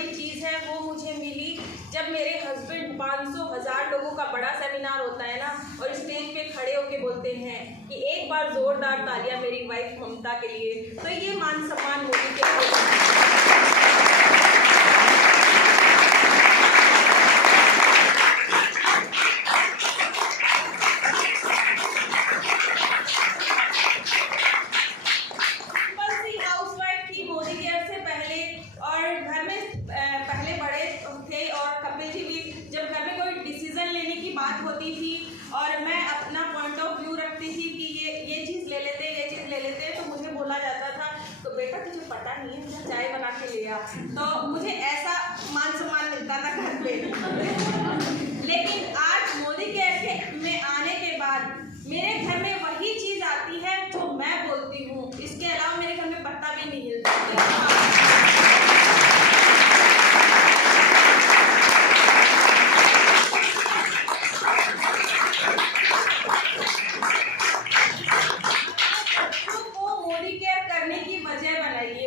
बड़ी चीज़ है वो मुझे मिली जब मेरे हस्बैंड 500,000 लोगों का बड़ा सेमिनार होता है ना, और स्टेज पे खड़े होके बोलते हैं कि एक बार जोरदार तालियां मेरी वाइफ ममता के लिए। तो ये मान सम्मान मोदी के होती थी और मैं अपना पॉइंट ऑफ व्यू रखती थी कि ये चीज़ ले लेते, ये चीज़ ले लेते, तो मुझे बोला जाता था तो बेटा तुझे पता नहीं है, मुझे चाय बना के ले आ। तो मुझे ऐसा मान सम्मान मिलता था घर पे। लेकिन आज मोदी केयर में आने के बाद मेरे घर में वही चीज़ आती है जो मैं बोलती हूँ, इसके अलावा मेरे घर में पत्ता भी नहीं हिलता।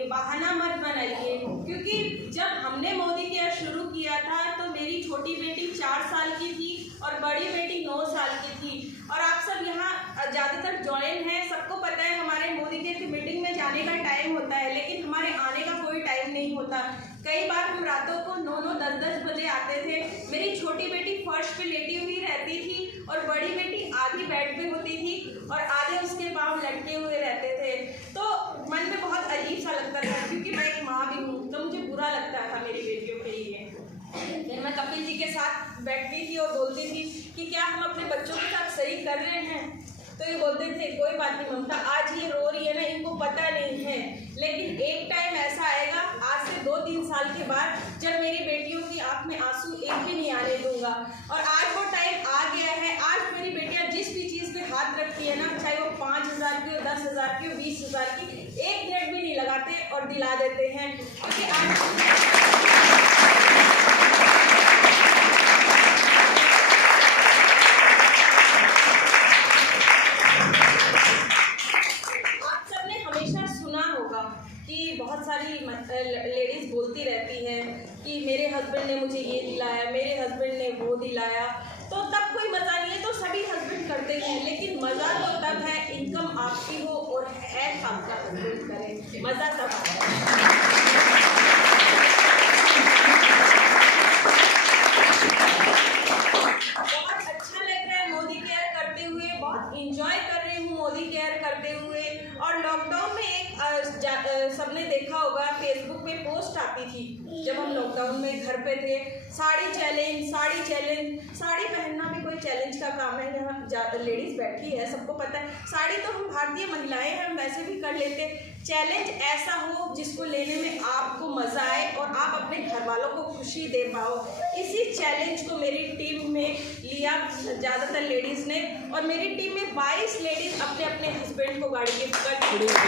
बहाना मत बनाइए, क्योंकि जब हमने मोदी केयर शुरू किया था तो मेरी छोटी बेटी 4 साल की थी और बड़ी बेटी 9 साल की थी। और आप सब यहाँ ज़्यादातर ज्वाइन हैं, सबको पता है हमारे मोदी केयर की मीटिंग में जाने का टाइम होता है, लेकिन हमारे आने का कोई टाइम नहीं होता। कई बार हम रातों को 9-9, 10-10 बजे आते थे। मेरी छोटी बेटी फर्श पे लेटी हुई रहती थी और बड़ी बेटी आधी बेड पे होती थी और आधे उसके पाँव लटके हुए रहते थे। तो मन में बहुत अजीब सा लगता था, क्योंकि मैं एक माँ भी हूँ, तो मुझे बुरा लगता था मेरी बेटियों के लिए। फिर मैं कपिल जी के साथ बैठती थी और बोलती थी कि क्या हम अपने बच्चों के साथ सही कर रहे हैं? तो ये बोलते थे कोई बात नहीं ममता, आज ये रो रही है ना, इनको पता नहीं है, लेकिन एक टाइम ऐसा आएगा आज से 2-3 साल के बाद जब मेरी बेटियों की आंख में आंसू एक भी नहीं आने दूंगा। और आज वो टाइम आ गया है। आज मेरी बेटियां जिस भी चीज़ पे हाथ रखती है ना, चाहे वो 5,000 की हो, 10,000 की हो, 20,000 की, 1 मिनट भी नहीं लगाते और दिला देते हैं। क्योंकि बहुत सारी लेडीज़ बोलती रहती हैं कि मेरे हस्बैंड ने मुझे ये दिलाया, मेरे हस्बैंड ने वो दिलाया, तो तब कोई मज़ा नहीं है। तो सभी हस्बैंड करते हैं, लेकिन मज़ा तो तब है इनकम आपकी हो और हैड आपका हस्बैंड करे, मज़ा तब आता है। बहुत अच्छा लग रहा है मोदी केयर करते हुए, बहुत इंजॉय कर रही हूँ मोदी केयर करते हुए। और लॉकडाउन में एक सबने देखा होगा फेसबुक पे पोस्ट आती थी, जब हम लॉकडाउन में घर पे थे, साड़ी चैलेंज, साड़ी चैलेंज। साड़ी पहनना भी कोई चैलेंज का काम है? यहाँ लेडीज़ बैठी है, सबको पता है साड़ी तो हम भारतीय महिलाएं हैं, हम वैसे भी कर लेते। चैलेंज ऐसा हो जिसको लेने में आपको मज़ा आए और आप अपने घर वालों को खुशी दे पाओ। इसी चैलेंज को मेरी टीम में लिया ज़्यादातर लेडीज़ ने, और मेरी टीम में 22 लेडीज़ अपने अपने हस्बैंड को गाड़ी गिफ्ट कर खड़ी हुई।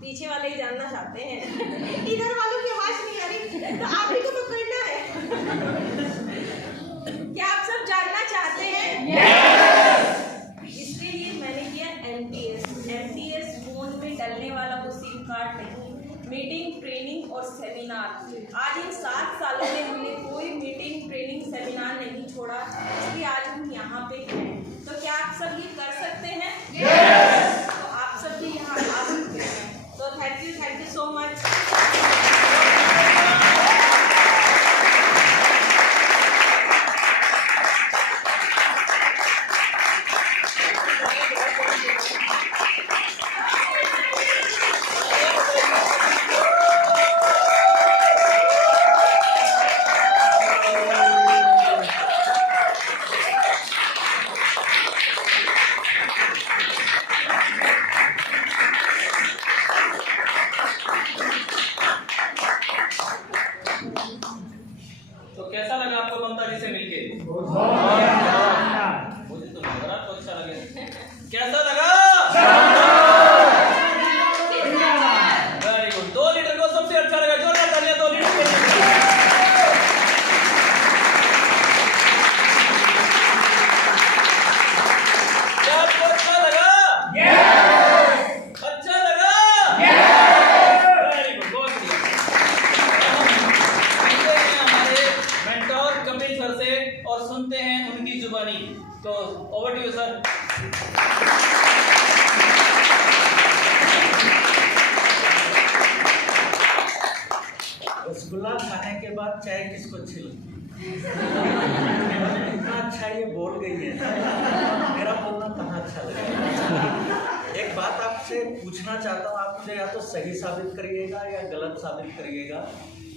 पीछे वाले ही जानना चाहते हैं, इधर वालों की आवाज नहीं आ रही, तो आप ही को तो करना है। क्या आप सब जानना चाहते हैं? इसके लिए मैंने किया MTS फोन में डलने वाला वो सिम कार्ड नहीं, मीटिंग, ट्रेनिंग और सेमिनार। आज इन 7 सालों में हमने कोई मीटिंग, ट्रेनिंग, सेमिनार नहीं छोड़ा, इसलिए आज हम यहाँ पे हैं। तो क्या आप सब ये कर सकते हैं? तो आप सब भी यहाँ आ सकते हैं। तो थैंक यू सो मच। तो कैसा लगा आपको ममता जी से मिलके? मुझे तो लग रहा तो अच्छा लगे। कैसा लगा? Very good. 2 लीटर को सबसे अच्छा लगा, जोरदार तालियां। बनी। तो over to you sir. Rasgulla खाने के बाद चाय किसको अच्छी लगती है? इतना अच्छा ये बोल गई है, मेरा बोलना कहाँ अच्छा लगा। एक बात आपसे पूछना चाहता हूँ, आप मुझे या तो सही साबित करिएगा या गलत साबित करिएगा।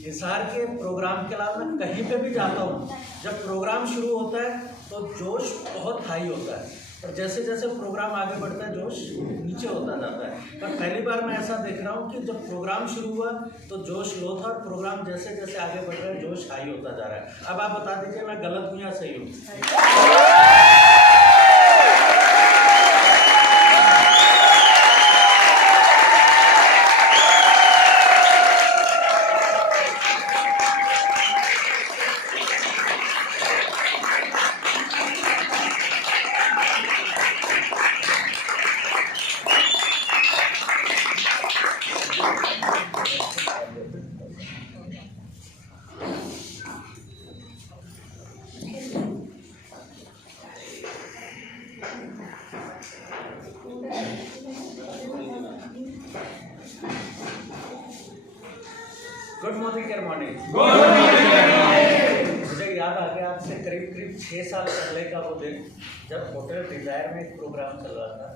हिसार के प्रोग्राम के अलावा मैं कहीं पे भी जाता हूँ, जब प्रोग्राम शुरू होता है तो जोश बहुत हाई होता है, और जैसे जैसे प्रोग्राम आगे बढ़ता है जोश नीचे होता जाता है। पर पहली बार मैं ऐसा देख रहा हूँ कि जब प्रोग्राम शुरू हुआ तो जोश लो था, और प्रोग्राम जैसे जैसे आगे बढ़ रहा है जोश हाई होता जा रहा है। अब आप बता दीजिए मैं गलत हूँ या सही हूँ? Good morning care morning. मुझे याद आ गया आपसे करीब 6 साल पहले का वो दिन, जब होटल डिजायर में एक प्रोग्राम चल रहा था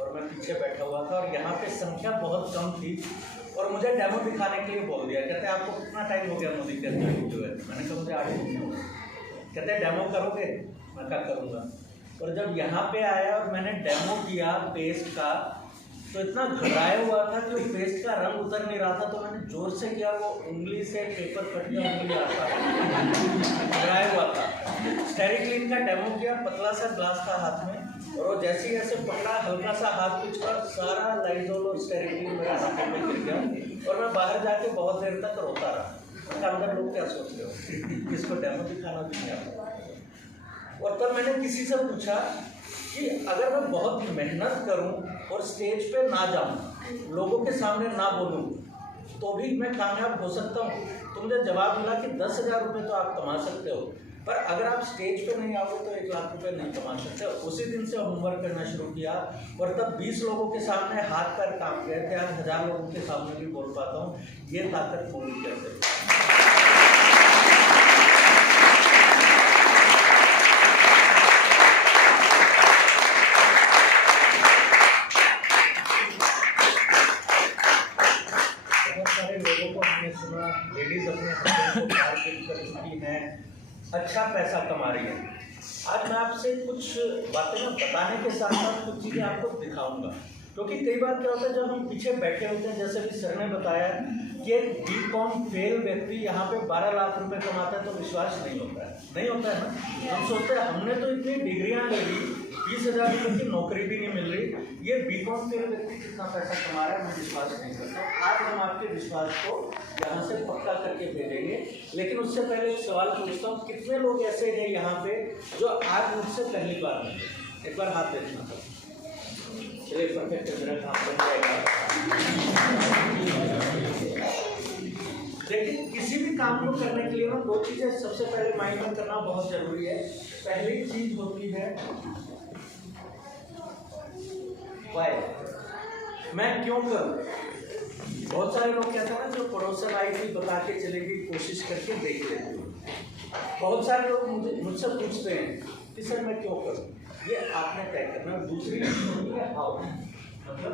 और मैं पीछे बैठा हुआ था, और यहाँ पे संख्या बहुत कम थी, और मुझे डेमो दिखाने के लिए बोल दिया। कहते हैं आपको कितना टाइम हो गया मोदी के जो है? मैंने कहा मुझे 8 महीने हो गए। कहते हैं डेमो करोगे? मैं कहा करूँगा। और जब यहाँ पे आया और मैंने डेमो किया पेस्ट का, तो इतना घबराया हुआ था कि पेस्ट का रंग उतर नहीं रहा था, तो मैंने जोर से किया, वो उंगली से पेपर कट गया, उंगली आता घबराया हुआ था। स्टेरिक्लीन का डेमो किया, पतला सा ग्लास था हाथ में, और वो जैसे जैसे पकड़ा, हल्का सा हाथ पिछड़ा, सारा लाइजोल और स्टेरिक्लीन मेरे हाथ में गिर गया, और मैं बाहर जाके बहुत देर तक रोता रहा। अंदर लोग क्या सोच रहे हो, किसको डेमो दिखाना भी नहीं आता। और तब मैंने किसी से पूछा कि अगर मैं बहुत मेहनत करूं और स्टेज पे ना जाऊं, लोगों के सामने ना बोलूं, तो भी मैं कामयाब हो सकता हूं? तो मुझे जवाब मिला कि 10,000 रुपये तो आप कमा सकते हो, पर अगर आप स्टेज पे नहीं आओगे तो 1 लाख रुपये नहीं कमा सकते। उसी दिन से होमवर्क करना शुरू किया, और तब 20 लोगों के सामने हाथ पैर काम गए थे। आज 1000 लोगों के सामने भी बोल पाता हूँ। ये ताकत पूरी कैसे? सुना लेडीज अपने हस्बैंड को मार्केट कर चुकी हैं, अच्छा पैसा कमा रही है। आज मैं आपसे कुछ बातें ना बताने के साथ साथ कुछ चीज़ें आपको दिखाऊंगा, क्योंकि कई बार क्या होता है जब हम पीछे बैठे होते हैं, जैसे भी सर ने बताया कि एक बीकॉम फेल व्यक्ति यहाँ पे 12 लाख रुपए कमाता है, तो विश्वास नहीं होता है ना। हम सोचते हैं हमने तो इतनी डिग्रियाँ ले ली, 20,000 रुपये की नौकरी भी नहीं मिल रही, ये बीकॉम फेल व्यक्ति कितना पैसा कमा रहा है, मैं विश्वास नहीं करता। आज हम आपके विश्वास को यहाँ से पक्का करके भेजेंगे, लेकिन उससे पहले एक सवाल पूछता हूँ, कितने लोग ऐसे हैं यहाँ पे जो आज मुझसे पहली बार मिले? एक बार हाथ देखना था। चलिए परफेक्ट, मेरा काम बन जाएगा। लेकिन किसी भी काम को करने के लिए ना 2 चीज़ें सबसे पहले माइंड में करना बहुत जरूरी है। पहली चीज होती है वाई, मैं क्यों करूं। बहुत सारे लोग कहते हैं ना, जो पड़ोसन आई थी बता के चलेगी, कोशिश करके देख लेते हैं। बहुत सारे लोग मुझसे पूछते हैं कि सर मैं क्यों करूं, ये आपने तय करना। दूसरी चीज होती है हाउ, मतलब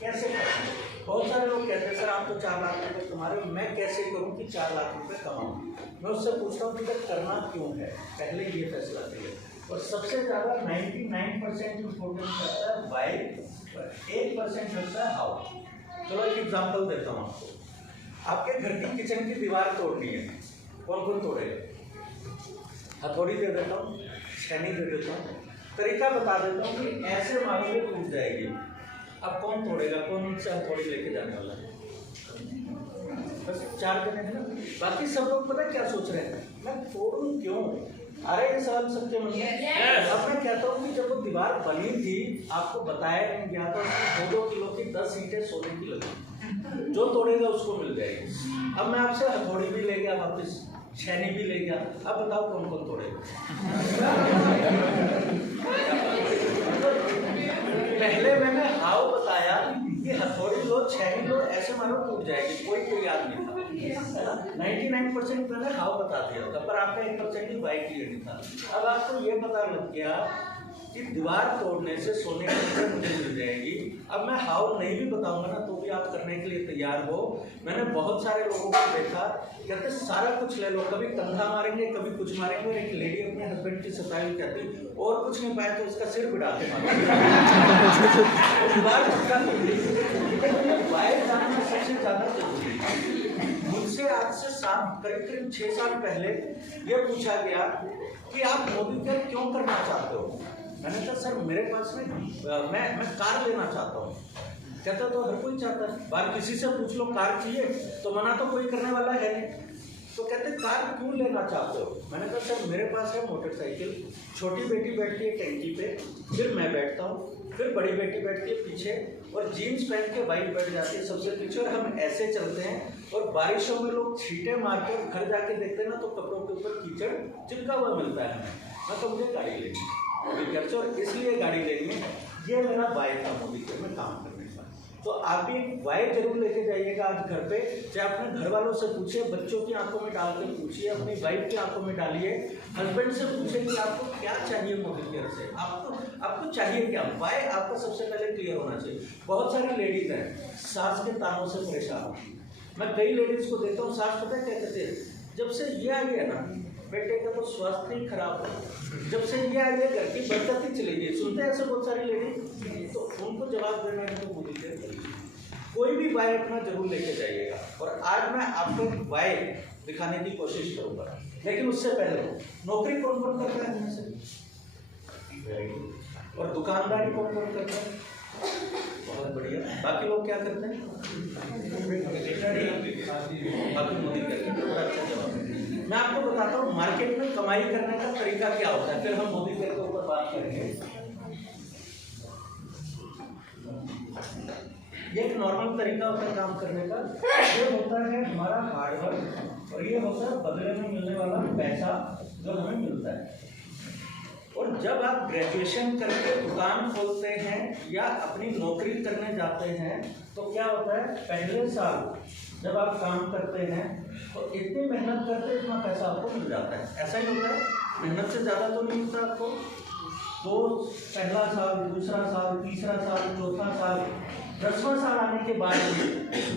कैसे करूं। बहुत सारे लोग कहते हैं सर आप तो 4 लाख रुपये कमा रहे हो, मैं कैसे करूं कि 4 लाख रुपये कमाऊं। मैं उससे पूछता हूँ कि करना क्यों है, पहले ये फैसला करिए। और सबसे ज़्यादा 99% इम्पोर्टेंट करता है वाई, 1% करता है हाउ। चलो एक एग्जांपल देता हूँ आपको। आपके घर की किचन की दीवार तोड़नी है, कौन कौन तोड़ेगा? हथौड़ी दे देता हूँ, छेनी दे देता हूँ, तरीका बता देता हूँ कि ऐसे मारोगे टूट जाएगी। अब कौन तोड़ेगा, कौन उनसे हथौड़ी लेके जाने वाला है? बस 4 जने हैं ना, बाकी सब लोग पता क्या सोच रहे हैं, मैं तोड़ूं क्यों? अरे ये सवाल सबके मन में। अब मैं कहता हूँ कि जब वो दीवार बनी थी आपको बताया नहीं गया था, उसमें 2-2 किलो की 10 ईंटें सोने की लगी, जो तोड़ेगा उसको मिल जाएगी। अब मैं आपसे हथौड़ी भी ले गया वापस, छैनी भी ले गया। अब बताओ कौन कौन तोड़े? पहले मैंने हाव बताया कि हथौड़ी लो, छैनी लो, ऐसे मारो टूट जाएगी, कोई याद नहीं था। 99% मैंने हाव बता दिया था, पर आपका 1% ही बाइक क्लियर नहीं था। अब आपको ये पता लग गया कि दीवार तोड़ने से सोने की चीजें मुझे मिल जाएगी। अब मैं हाउ नहीं भी बताऊंगा ना तो भी आप करने के लिए तैयार हो। मैंने बहुत सारे लोगों को देखा, कहते सारा कुछ ले लो, कभी कंधा मारेंगे, कभी कुछ मारेंगे। एक लेडी अपने हस्बैंड की सफाई कहती, और कुछ नहीं पाए तो उसका सिर बिड़ा के वायर जानना सबसे ज्यादा जरूरी है। मुझसे आज से करीब 6 साल पहले ये पूछा गया कि आप मोदी केयर क्यों करना चाहते हो? मैंने कहा सर मेरे पास में मैं कार लेना चाहता हूँ। कहता तो हर कोई चाहता है, बाहर किसी से पूछ लो कार चाहिए तो मना तो कोई करने वाला है नहीं। तो कहते कार क्यों लेना चाहते हो? मैंने कहा सर मेरे पास है मोटरसाइकिल, छोटी बेटी बैठती है टैंकी पे, फिर मैं बैठता हूँ, फिर बड़ी बेटी बैठती है पीछे, और जीन्स पहन के बाइक बैठ जाती है सबसे पीछे, और हम ऐसे चलते हैं। और बारिशों में लोग छींटे मार कर घर जाके देखते हैं ना तो कपड़ों के ऊपर कीचड़ चिपका हुआ मिलता है हमें। मैं तो मुझे गाड़ी लेनी है, और इसलिए गाड़ी लेनी है। ये मेरा वाई था मोदी केयर में काम करने का। तो आप भी एक वाई जरूर लेके जाइएगा आज घर पे, चाहे अपने घर वालों से पूछिए, बच्चों की आंखों में डाल कर पूछिए, अपनी वाइफ की आंखों में डालिए, हस्बैंड से पूछिए कि आपको क्या चाहिए मोदी केयर से, आपको चाहिए क्या। वाई आपका सबसे पहले क्लियर होना चाहिए। बहुत सारी लेडीज हैं सास के तानों से परेशान। मैं कई लेडीज को देखता हूँ, सास पता है क्या कहते हैं, जब से ये आ गया ना बेटे का तो स्वास्थ्य ही खराब हो, जब से ये आ गया घर की बरकत ही चली गई। सुनते हैं ऐसे बहुत सारी लेडीज, तो उनको जवाब देना है तो मोदी केयर करिए। कोई भी वाई अपना जरूर लेके जाइएगा। और आज मैं आपको वाई दिखाने की कोशिश करूंगा, लेकिन उससे पहले नौकरी कौन कौन करता है इनमें से? और दुकानदारी कौन कौन करता है? बहुत बढ़िया। बाकी लोग क्या करते हैं? बाकी मोदी करते हैं। बड़ा अच्छा जवाब है। मैं आपको बताता हूँ मार्केट में कमाई करने का तरीका क्या होता है, फिर हम मोदी केयर के ऊपर बात करेंगे। ये एक नॉर्मल तरीका होता है काम करने का। ये होता है हमारा हार्डवर्क, और ये होता है बदले में मिलने वाला पैसा जो हमें मिलता है। और जब आप ग्रेजुएशन करके दुकान खोलते हैं या अपनी नौकरी करने जाते हैं तो क्या होता है, पहले साल जब आप काम करते हैं तो इतनी मेहनत करते इतना पैसा आपको मिल जाता है। ऐसा ही होता है, मेहनत से ज़्यादा तो नहीं मिलता आपको। तो पहला साल, दूसरा साल, तीसरा साल, चौथा साल, 10वां साल आने के बाद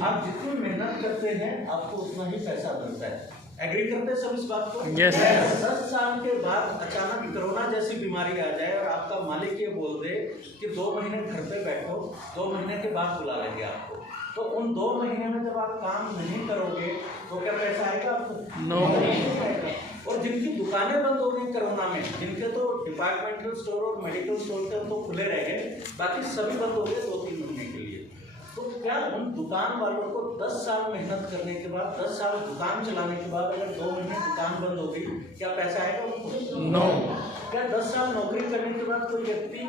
आप जितनी मेहनत करते हैं आपको उतना ही पैसा मिलता है। एग्री करते हैं सब इस बात को? Yes. 10 साल के बाद अचानक कोरोना जैसी बीमारी आ जाए और आपका मालिक ये बोल दे कि 2 महीने घर पे बैठो, 2 महीने के बाद बुला लेंगे आपको, तो उन 2 महीने में जब आप काम नहीं करोगे तो क्या पैसा आएगा आपको? No. नहीं आएगा। और जिनकी दुकानें बंद हो गई कोरोना में, जिनके तो डिपार्टमेंटल स्टोर और मेडिकल स्टोर थे तो खुले रह गए, बाकी सभी बंद हो गए 2-3 महीने के लिए। तो क्या उन दुकान वालों को 10 साल मेहनत करने के बाद, 10 साल दुकान चलाने के बाद अगर 2 महीने दुकान बंद हो गई, क्या पैसा आएगा उनको? नो। क्या 10 साल नौकरी करने के बाद कोई व्यक्ति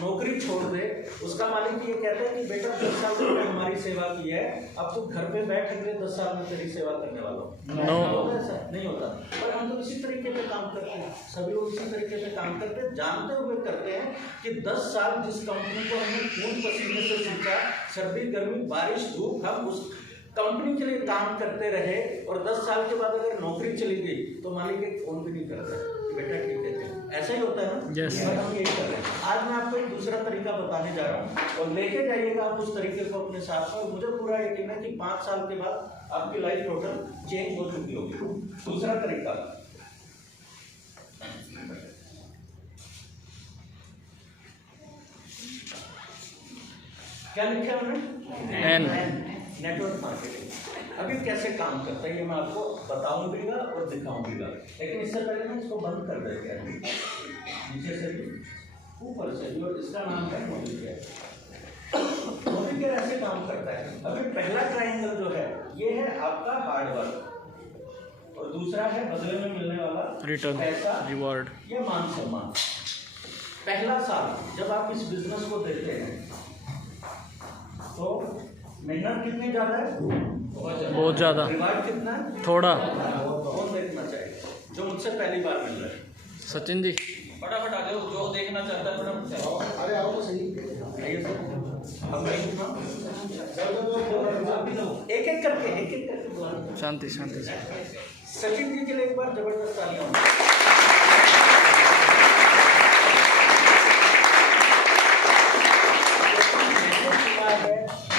नौकरी छोड़ दे, उसका मालिक ये कहता है कि बेटा 10 साल तुमने हमारी सेवा की है, अब तू घर पे बैठ अगले 10 साल में तेरी सेवा करने वाला हूँ? नो। होता है ऐसा? नहीं होता। पर हम तो इसी तरीके से काम करते हैं, सभी लोग इसी तरीके से काम करते हैं, जानते हुए करते हैं कि 10 साल जिस कंपनी को हमने खून पसीने से सींचा, सर्दी गर्मी बारिश धूप, हम उस कंपनी के लिए काम करते रहे, और 10 साल के बाद अगर नौकरी चली गई तो मालिक एक फोन भी नहीं करता कि बेटा ठीक है। ऐसा ही होता है ना? Yes. हम यही कर रहे हैं। आज मैं आपको एक दूसरा तरीका बताने जा रहा हूँ और लेके जाइएगा आप उस तरीके को अपने साथ में, और मुझे पूरा यकीन है कि 5 साल के बाद आपकी लाइफ टोटल चेंज हो चुकी होगी। दूसरा तरीका, क्या लिखा है हमने? Network marketing. अभी कैसे काम करता है ये मैं आपको बताऊंगा और दिखाऊंगा, लेकिन इससे पहले मैं इसको बंद कर देते हैं नीचे से भी ऊपर से भी, और इसका नाम है मोदी केयर। मोदी केयर ऐसे काम करता है। अभी पहला ट्रायंगल जो है ये है आपका हार्डवर्क, और दूसरा है बदले में मिलने वाला रिटर्न, पैसा, रिवॉर्ड, ये मान सम्मान। पहला साल जब आप इस बिजनेस को देते हैं तो मेहनत कितनी ज्यादा है? बहुत ज्यादा। रिवार्ड कितना है? थोड़ा। बहुत देखना जो मुझसे पहली बार मिल रहा है। सचिन जी फटाफट आ जाओ, जो देखना चाहता है फटाफट। अरे आओ तो सही। आइए सर, अब मैं एक एक करके बुलाना। शांति शांति। सचिन जी के लिए एक बार जबरदस्त तालियां।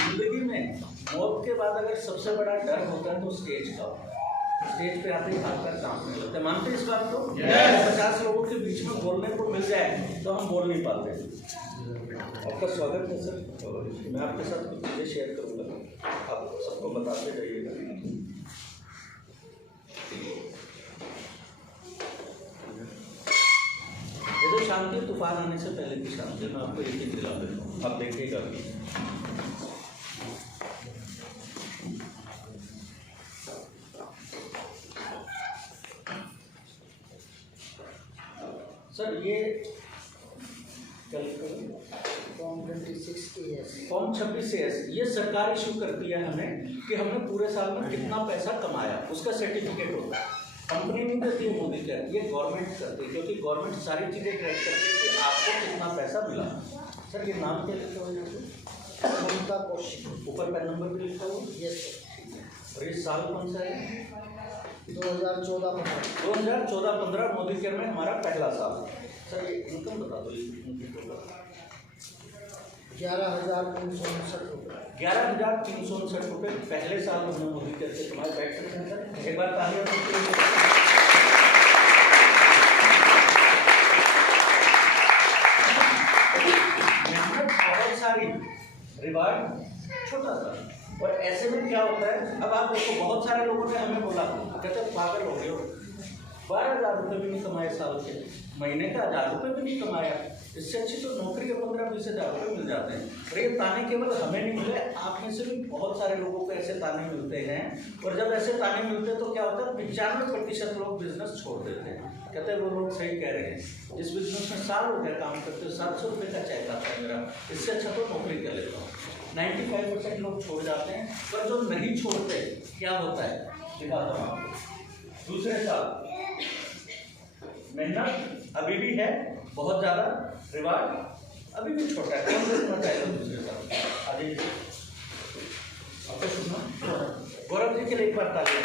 जिंदगी में मौत के बाद अगर सबसे बड़ा डर होता है तो स्टेज का होता है। स्टेज पे आते ही हाथ काम नहीं लगता। मानते हैं इस बात को? 50 लोगों के बीच में बोलने को मिल जाए तो हम बोल नहीं पाते। आपका स्वागत है सर। मैं आपके साथ कुछ चीज़ें शेयर करूँगा, आप सबको बताते जाइएगा। ये तो शांति तूफान आने से पहले की शांति, मैं आपको यकीन दिला देता हूँ, आप देखिएगा। सर ये फॉर्म 26AS ये सरकार इशू करती है हमें कि हमने पूरे साल में कितना पैसा कमाया, उसका सर्टिफिकेट होता है। कंपनी नहीं देती है मोदी का, ये गवर्नमेंट करती है, क्योंकि गवर्नमेंट सारी चीज़ें ट्रैक करती है कि आपको कितना पैसा मिला। सर ये नाम क्या लिखा हुआ है? ऊपर पैन नंबर भी लिखा हुआ है। और ये साल कौन सा है? 2014-15 मोदी केयर में हमारा पहला साल। सर ये इनकम बता दो। 11,359 रुपये। 11,359 रुपये पहले साल हमने मोदी केयर से कमाए। बैठ सकते हैं सर, एक बार तालियां मेहनत बहुत सारी, रिवार्ड छोटा सा। और ऐसे में क्या होता है, अब आप देखो बहुत सारे लोगों ने हमें बोला, कहते पागल हो गए हो, 12,000 रुपये भी नहीं कमाए साल के, महीने का 1,000 रुपये भी नहीं कमाया, इससे अच्छी तो नौकरी के 15-20 हज़ार रुपये मिल जाते हैं। और ये ताने केवल हमें नहीं मिले, आप में से भी बहुत सारे लोगों को ऐसे ताने मिलते हैं। और जब ऐसे ताने मिलते हैं तो क्या होता है, 95% लोग बिजनेस छोड़ देते हैं। कहते हैं वो लोग सही कह रहे हैं, जिस बिजनेस में साल हो गया काम करते हो, 700 रुपये का चेक आता है मेरा, इससे अच्छा तो नौकरी कर लेता हूँ। 95% लोग छोड़ जाते हैं, पर जो नहीं छोड़ते क्या होता है दिखाता हूँ आपको। दूसरे साल मेहनत अभी भी है बहुत ज़्यादा, रिवार्ड अभी भी छोटा है। कौन देखना चाहेगा दूसरे साल? आगे आपको सुनना, गौरव जी के लिए एक बार तालियां।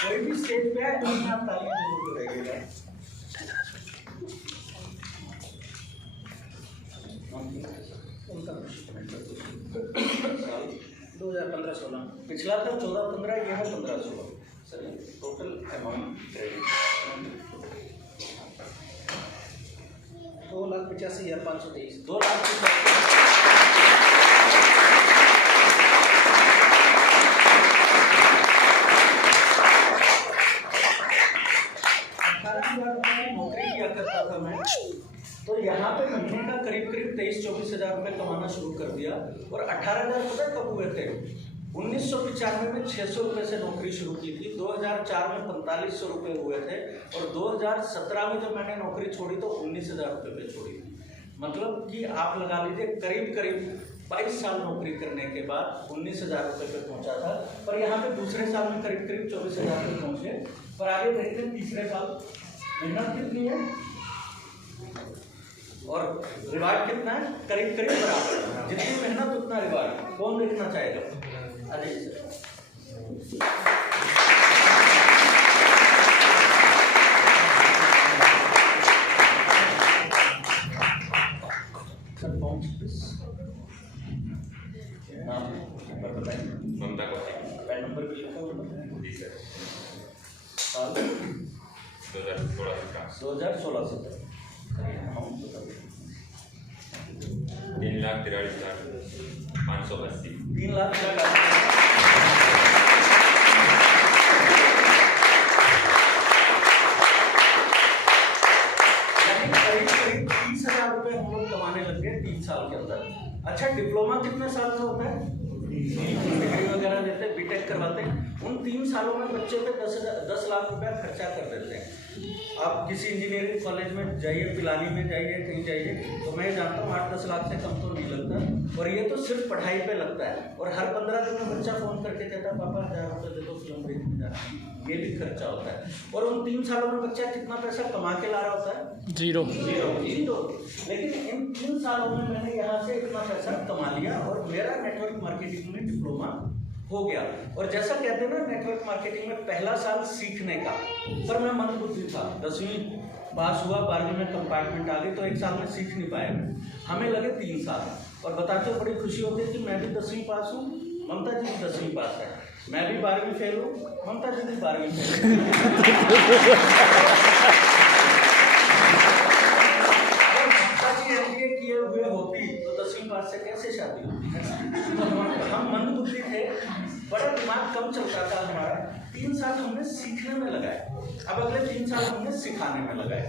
कोई भी स्टेज पे है तो आप तालियां जरूर लगाइएगा। 2015-16 पिछला था 14-15, ये है 15-16। Sir total amount credit 2,85,523। 2,18,000 नौकरी किया करता था मैं, तो यहाँ पे महीने का करीब 23-24 हज़ार रुपये कमाना शुरू कर दिया। और 18,000 रुपये कब हुए थे? 1995 में 600 रुपये से नौकरी शुरू की थी, 2004 में 4500 रुपये हुए थे, और 2017 में जब मैंने नौकरी छोड़ी तो 19,000 रुपये पे छोड़ी थी। मतलब कि आप लगा लीजिए करीब 22 साल नौकरी करने के बाद 19,000 रुपये पे पहुंचा था। पर यहाँ पे दूसरे साल में करीब 24,000 पे पहुँचे। पर आगे देखते हैं तीसरे साल मेहनत कितनी है और रिवार्ड कितना है, करीब बराबर। जितनी मेहनत उतना रिवार्ड। कौन देखना चाहेगा? अजय सर, बताइए। ममता को पैन नंबर भी लिखा होगा? जी सर। साल 2016-17। 3,43,580। 3 लाख करीब 30,000 रुपये हम लोग कमाने लग गए 3 साल के अंदर। अच्छा, डिप्लोमा कितने साल का होता है? डिग्री वगैरह लेते हैं, बीटेक करवाते हैं। उन 3 सालों में बच्चे पे 10 लाख रुपया खर्चा कर देते हैं। आप किसी इंजीनियरिंग कॉलेज में जाइए, पिलानी में जाइए, कहीं जाइए, तो मैं जानता हूँ 8-10 लाख से कम तो नहीं लगता। और ये तो सिर्फ पढ़ाई पे लगता है। और हर 15 दिन में बच्चा फ़ोन करके कहता है पापा 1000 रुपये दे दो, फिल्म देखने जाना है। ये भी खर्चा होता है। और उन 3 सालों में बच्चा कितना पैसा कमा के ला रहा होता है? जीरो। लेकिन इन 3 सालों में मैंने यहाँ से इतना पैसा कमा लिया और मेरा नेटवर्क मार्केटिंग में डिप्लोमा हो गया। और जैसा कहते हैं ना, नेटवर्क मार्केटिंग में पहला साल सीखने का, पर मैं मंदबुद्धि था। 10वीं पास हुआ, 12वीं में कंपार्टमेंट आ गई, तो 1 साल में सीख नहीं पाया मैं। हमें लगे 3 साल। और बताते हो बड़ी खुशी होती है कि मैं भी 10वीं पास हूँ, ममता जी 10वीं पास है, मैं भी 12वीं फेल हूँ, ममता जी भी 12वीं फेल किए हुए होती तो 10वीं पास से कैसे शादी होती है? तो हम मंदबुद्धि थे, बड़ा दिमाग कम चलता था हमारा। 3 साल हमने सीखने में लगाए, अब अगले 3 साल हमने सिखाने में लगाए।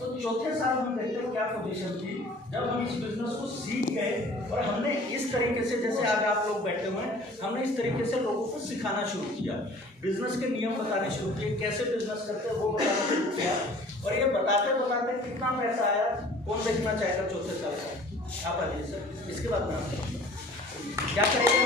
तो चौथे साल हम देखते हैं क्या पोजीशन थी जब हम इस बिजनेस को सीख गए और हमने इस तरीके से, जैसे आज आप लोग बैठे हुए हैं, हमने इस तरीके से लोगों को सिखाना शुरू किया, बिजनेस के नियम बताने शुरू किए, कैसे बिजनेस करते हैं वो बताना शुरू किया। और ये बताते बताते कितना पैसा आया, कौन देखना चाहेगा चौथे साल का? आप आइए सर, इसके बाद में क्या करेंगे?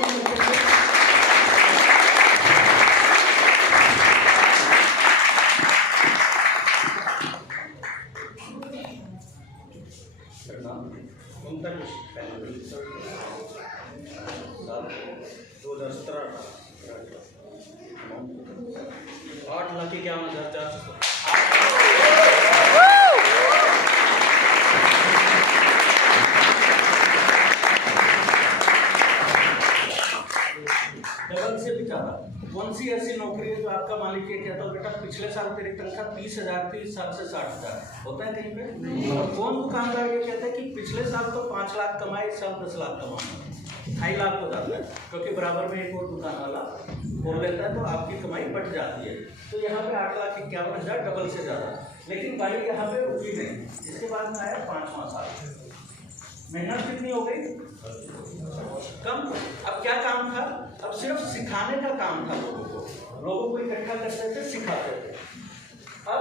डबल से भी ज्यादा। कौन सी ऐसी नौकरी है जो आपका मालिक ये कहता है बेटा पिछले साल तेरी तनख्वाह 30,000 थी, इस साल से 60,000? होता है कहीं पे? और कौन दुकानदार ये कहता है कि पिछले साल तो 5 लाख कमाए, इस साल 10 लाख कमाना, 2.5 लाख हो जाता है, क्योंकि बराबर में एक और दुकान वाला बोल लेता है, तो आपकी कमाई बढ़ जाती है। तो यहाँ पे 8,51,000, डबल से ज़्यादा। लेकिन गाड़ी यहाँ पे रुकी नहीं। इसके बाद में आया 5वां साल। मेहनत कितनी हो गई? कम। अब क्या काम था? अब सिर्फ सिखाने का काम था लोगों को इकट्ठा करते थे, सिखाते थे। अब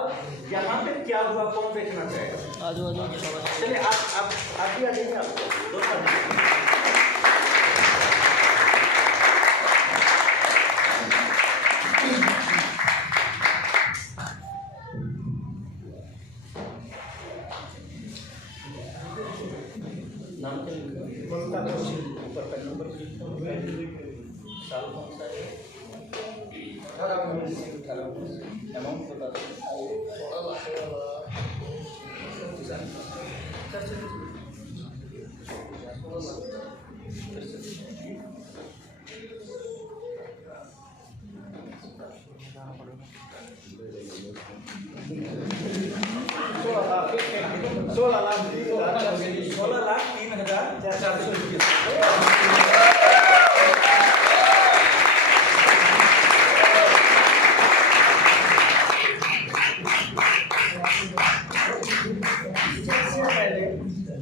यहाँ पे क्या हुआ, कौन देखना चाहेगा? आजो आजो चलिए आप आगे आ जाइए, आपको 2 साल। नाम क्या ऊपर का नंबर साल कौन सा है? 18 अमाउंट बता दो। सोलह लाख 3,0421।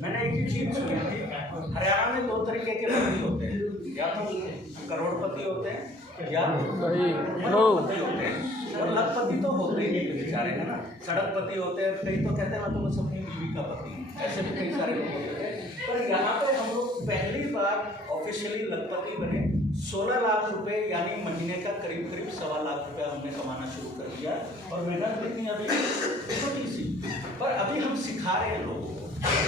मैंने एक ही चीज सुनी थी, हरियाणा में 2 तरीके के पति होते हैं, या तो करोड़पति होते हैं या लखपति होते हैं। और लखपति तो होते ही नहीं बेचारे, है ना, सड़कपति होते हैं, कई तो कहते हैं मैं तो बस अपनी बीवी का पति, ऐसे भी कई सारे लोग होते हैं। पर यहाँ पे हम लोग पहली बार ऑफिशियली लखपति बने। 16 लाख रुपए यानी महीने का करीब 1.25 लाख रुपया हमने कमाना शुरू कर दिया। और मेहनत कितनी अभी छोटी सी, पर अभी हम सिखा रहे हैं लोगों को,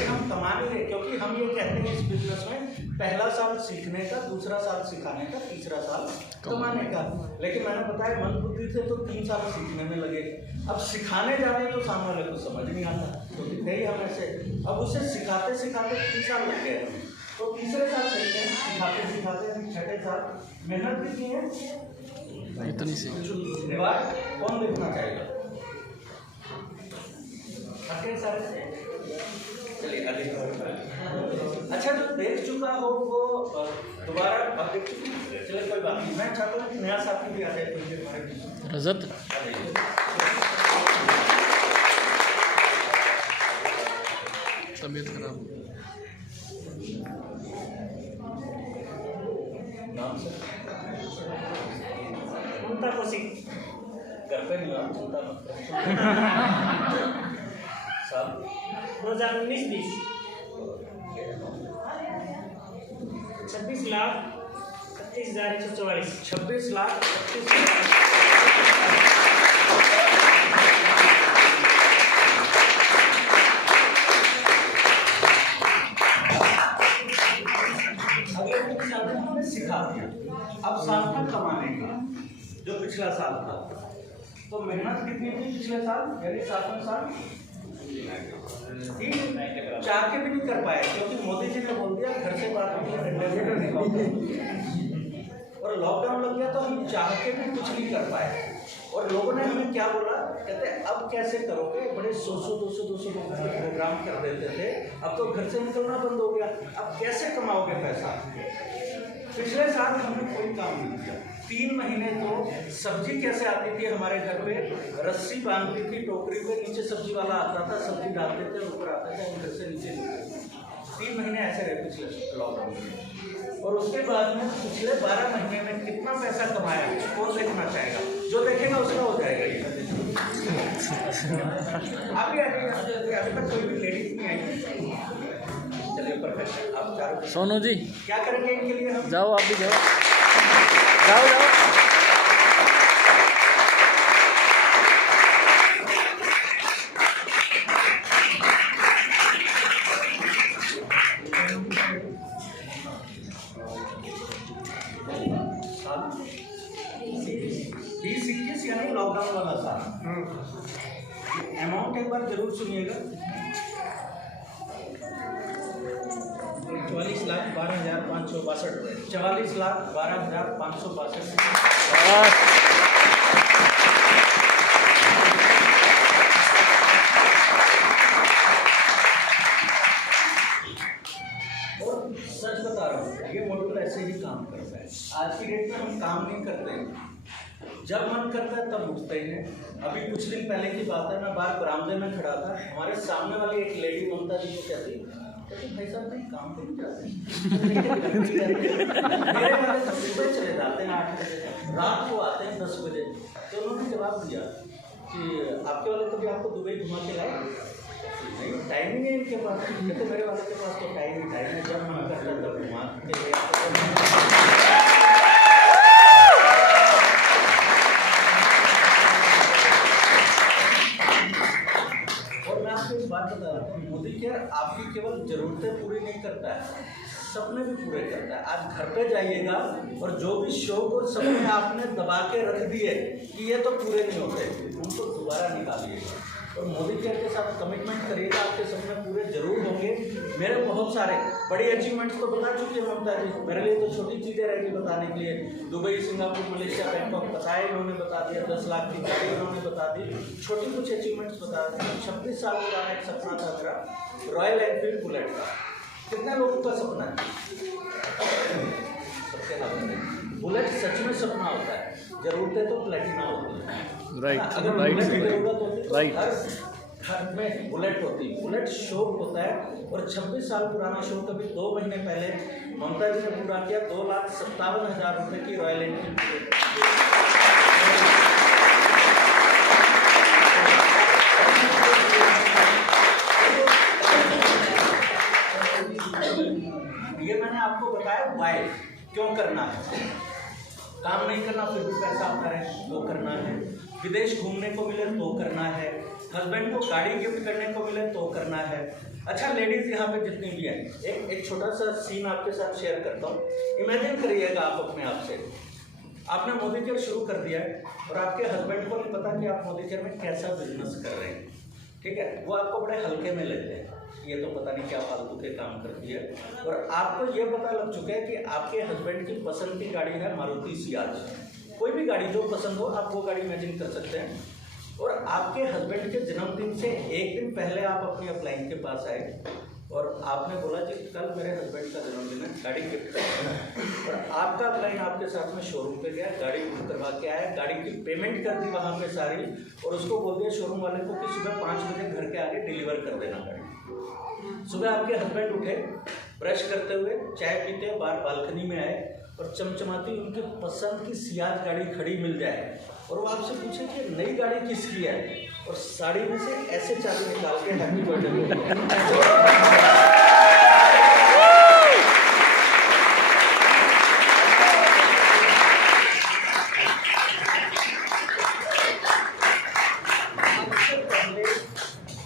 हम कमा नहीं रहे, क्योंकि हम ये कहते हैं इस बिजनेस में पहला साल सीखने का, दूसरा साल सिखाने का, तीसरा साल कमाने का। लेकिन मैंने बताया मंदबुद्धि थे तो 3 साल सीखने में लगे। अब सिखाने जा रहे तो सामने वाले को समझ नहीं आता, तो गए हम ऐसे। अब उसे सिखाते सिखाते 3 साल लग गए हमें, तो तीसरे साल चलते हैं, सिखाते सिखाते 6ठे साल। मेहनत कितनी है? इतनी सी। रिवार्ड कौन देखना चाहेगा? सारे से चलिए आगे। अच्छा, जो देख चुका हो वो दोबारा अब देख चुके, चलिए कोई बात नहीं। मैं चाहता हूँ कि नया साथी भी आ जाए कोई हमारे बीच। रजत तबीयत खराब हो गई। नाम से कुंता कोसी घर पे नहीं आप चिंता मत करो। साल 2019-20 26,36,144 26,36,000। अगले कुछ साल में हमने सिखा दिया। अब साल था कमाने का, जो पिछला साल था, तो मेहनत कितनी थी पिछले साल, यानी 7वें साल ठीक, चाह के भी नहीं कर पाए, क्योंकि मोदी जी ने बोल दिया घर से बाहर और लॉकडाउन लग गया, तो हम चाह के भी कुछ नहीं कर पाए। और लोगों ने हमें क्या बोला, कहते अब कैसे करोगे, बड़े 100-200 लोग प्रोग्राम कर देते थे, अब तो घर से निकलना बंद हो गया, अब कैसे कमाओगे पैसा। पिछले साल हमने कोई काम नहीं किया। 3 महीने तो सब्जी कैसे आती थी हमारे घर पे, रस्सी बांधती थी टोकरी पे, नीचे सब्जी वाला आता था, सब्जी डालते थे, ऊपर आता था, घर से नीचे 3 महीने ऐसे रहे पिछले लॉकडाउन में। और उसके बाद में पिछले 12 महीने में कितना पैसा कमाया, कौन देखना चाहेगा, जो देखेगा उसका हो जाएगा ये। अभी तक कोई भी लेडीज नहीं आई। चलिए परफेक्ट, आप चारों सोनू जी क्या करेंगे इनके लिए हम? जाओ, आप भी जाओ, जाओ जाओ। साल 2021 यानी लॉकडाउन वाला साल। अमाउंट एक बार जरूर सुनिएगा। 44,12,562 44,12,562। और सच बता रहा हूँ, ये मॉडल ऐसे ही काम करता है। आज की डेट में हम काम नहीं करते, जब मन करता है तब उठते हैं। अभी कुछ दिन पहले की बात है, मैं बाहर बरामदे में खड़ा था, हमारे सामने वाली एक लेडी ममता जी को कहती भाई साहब कहीं काम पे नहीं जाते। मेरे वाले तो सुबह चले जाते हैं 8 बजे, रात को आते हैं 10 बजे। तो उन्होंने जवाब दिया कि आपके वाले कभी आपको दुबई घुमा के लाए? नहीं, टाइम ही नहीं इनके पास। कहते मेरे वाले के पास तो टाइम ही टाइम है, जब मन करता है तब घुमा के। बात बता रहा हूँ, मोदी केयर आपकी केवल जरूरतें पूरी नहीं करता है, सपने भी पूरे करता है। आज घर पे जाइएगा और जो भी शौक और सपने आपने दबा के रख दिए कि ये तो पूरे नहीं होते, उनको दोबारा निकालिएगा और मोदी केयर के साथ कमिटमेंट करिएगा, आपके सपने पूरे जरूर होंगे। मेरे बहुत सारे बड़ी अचीवमेंट्स तो बता चुकी है ममता जी, मेरे लिए तो छोटी चीज़ें रहेगी बताने के लिए। दुबई, सिंगापुर, मलेशिया, बैंकॉक बताए उन्होंने, बता दिया। 10 लाख की गाड़ी उन्होंने बता दी। छोटी कुछ अचीवमेंट्स बता दी। 26 साल पुराना एक सपना था मेरा, रॉयल एनफील्ड बुलेट का। कितने लोगों का सपना है? सबके नाम बुलेट सच में सपना होता है, जरूरतें तो प्लेटिना होती है। राइट, अगर राइट, बुलेट की जरूरत होती तो राइट। घर में बुलेट होती। बुलेट शौक होता है और 26 साल पुराना शौक अभी 2 महीने पहले ममता जी ने पूरा किया। 2,57,000 रुपये की रॉयल एनफील्ड बुलेट। ये मैंने आपको बताया वाई, क्यों करना है। काम नहीं करना फिर भी पैसा आता है वो करना है, विदेश घूमने को मिले तो करना है, हस्बैंड को गाड़ी गिफ्ट करने को मिले तो करना है। अच्छा लेडीज़ यहाँ पे जितनी भी हैं, एक छोटा सा सीन आपके साथ शेयर करता हूँ। इमेजिन करिएगा आप अपने आप से, आपने मोदी केयर शुरू कर दिया है और आपके हस्बैंड को नहीं पता कि आप मोदी केयर में कैसा बिजनेस कर रहे हैं, ठीक है। वो आपको बड़े हल्के में लेते हैं, ये तो पता नहीं क्या फालतू के काम करती है। और आपको ये पता लग चुका है कि आपके हस्बैंड की पसंद की गाड़ी है मारुति सियाज। कोई भी गाड़ी जो पसंद हो आप वो गाड़ी इमेजिन कर सकते हैं। और आपके हस्बैंड के जन्मदिन से 1 दिन पहले आप अपनी अपलाइन के पास आए और आपने बोला जी कल मेरे हस्बैंड का जन्मदिन है, गाड़ी गिफ्ट करना। और आपका अपलाइन आपके साथ में शोरूम पे गया, गाड़ी बुक करवा के आया, गाड़ी की पेमेंट कर दी वहाँ पे सारी, और उसको बोल दिया शोरूम वाले को कि सुबह 5 बजे घर के आगे डिलीवर कर देना गाड़ी। सुबह आपके हस्बैंड उठे, ब्रश करते हुए चाय पीते हुए बाहर बालकनी में आए और चमचमाती उनके पसंद की सियाज गाड़ी खड़ी मिल जाए और वो आपसे पूछे कि नई गाड़ी किसकी है, और साड़ी में से ऐसे चाबी निकाल के हैप्पी बर्थडे बोल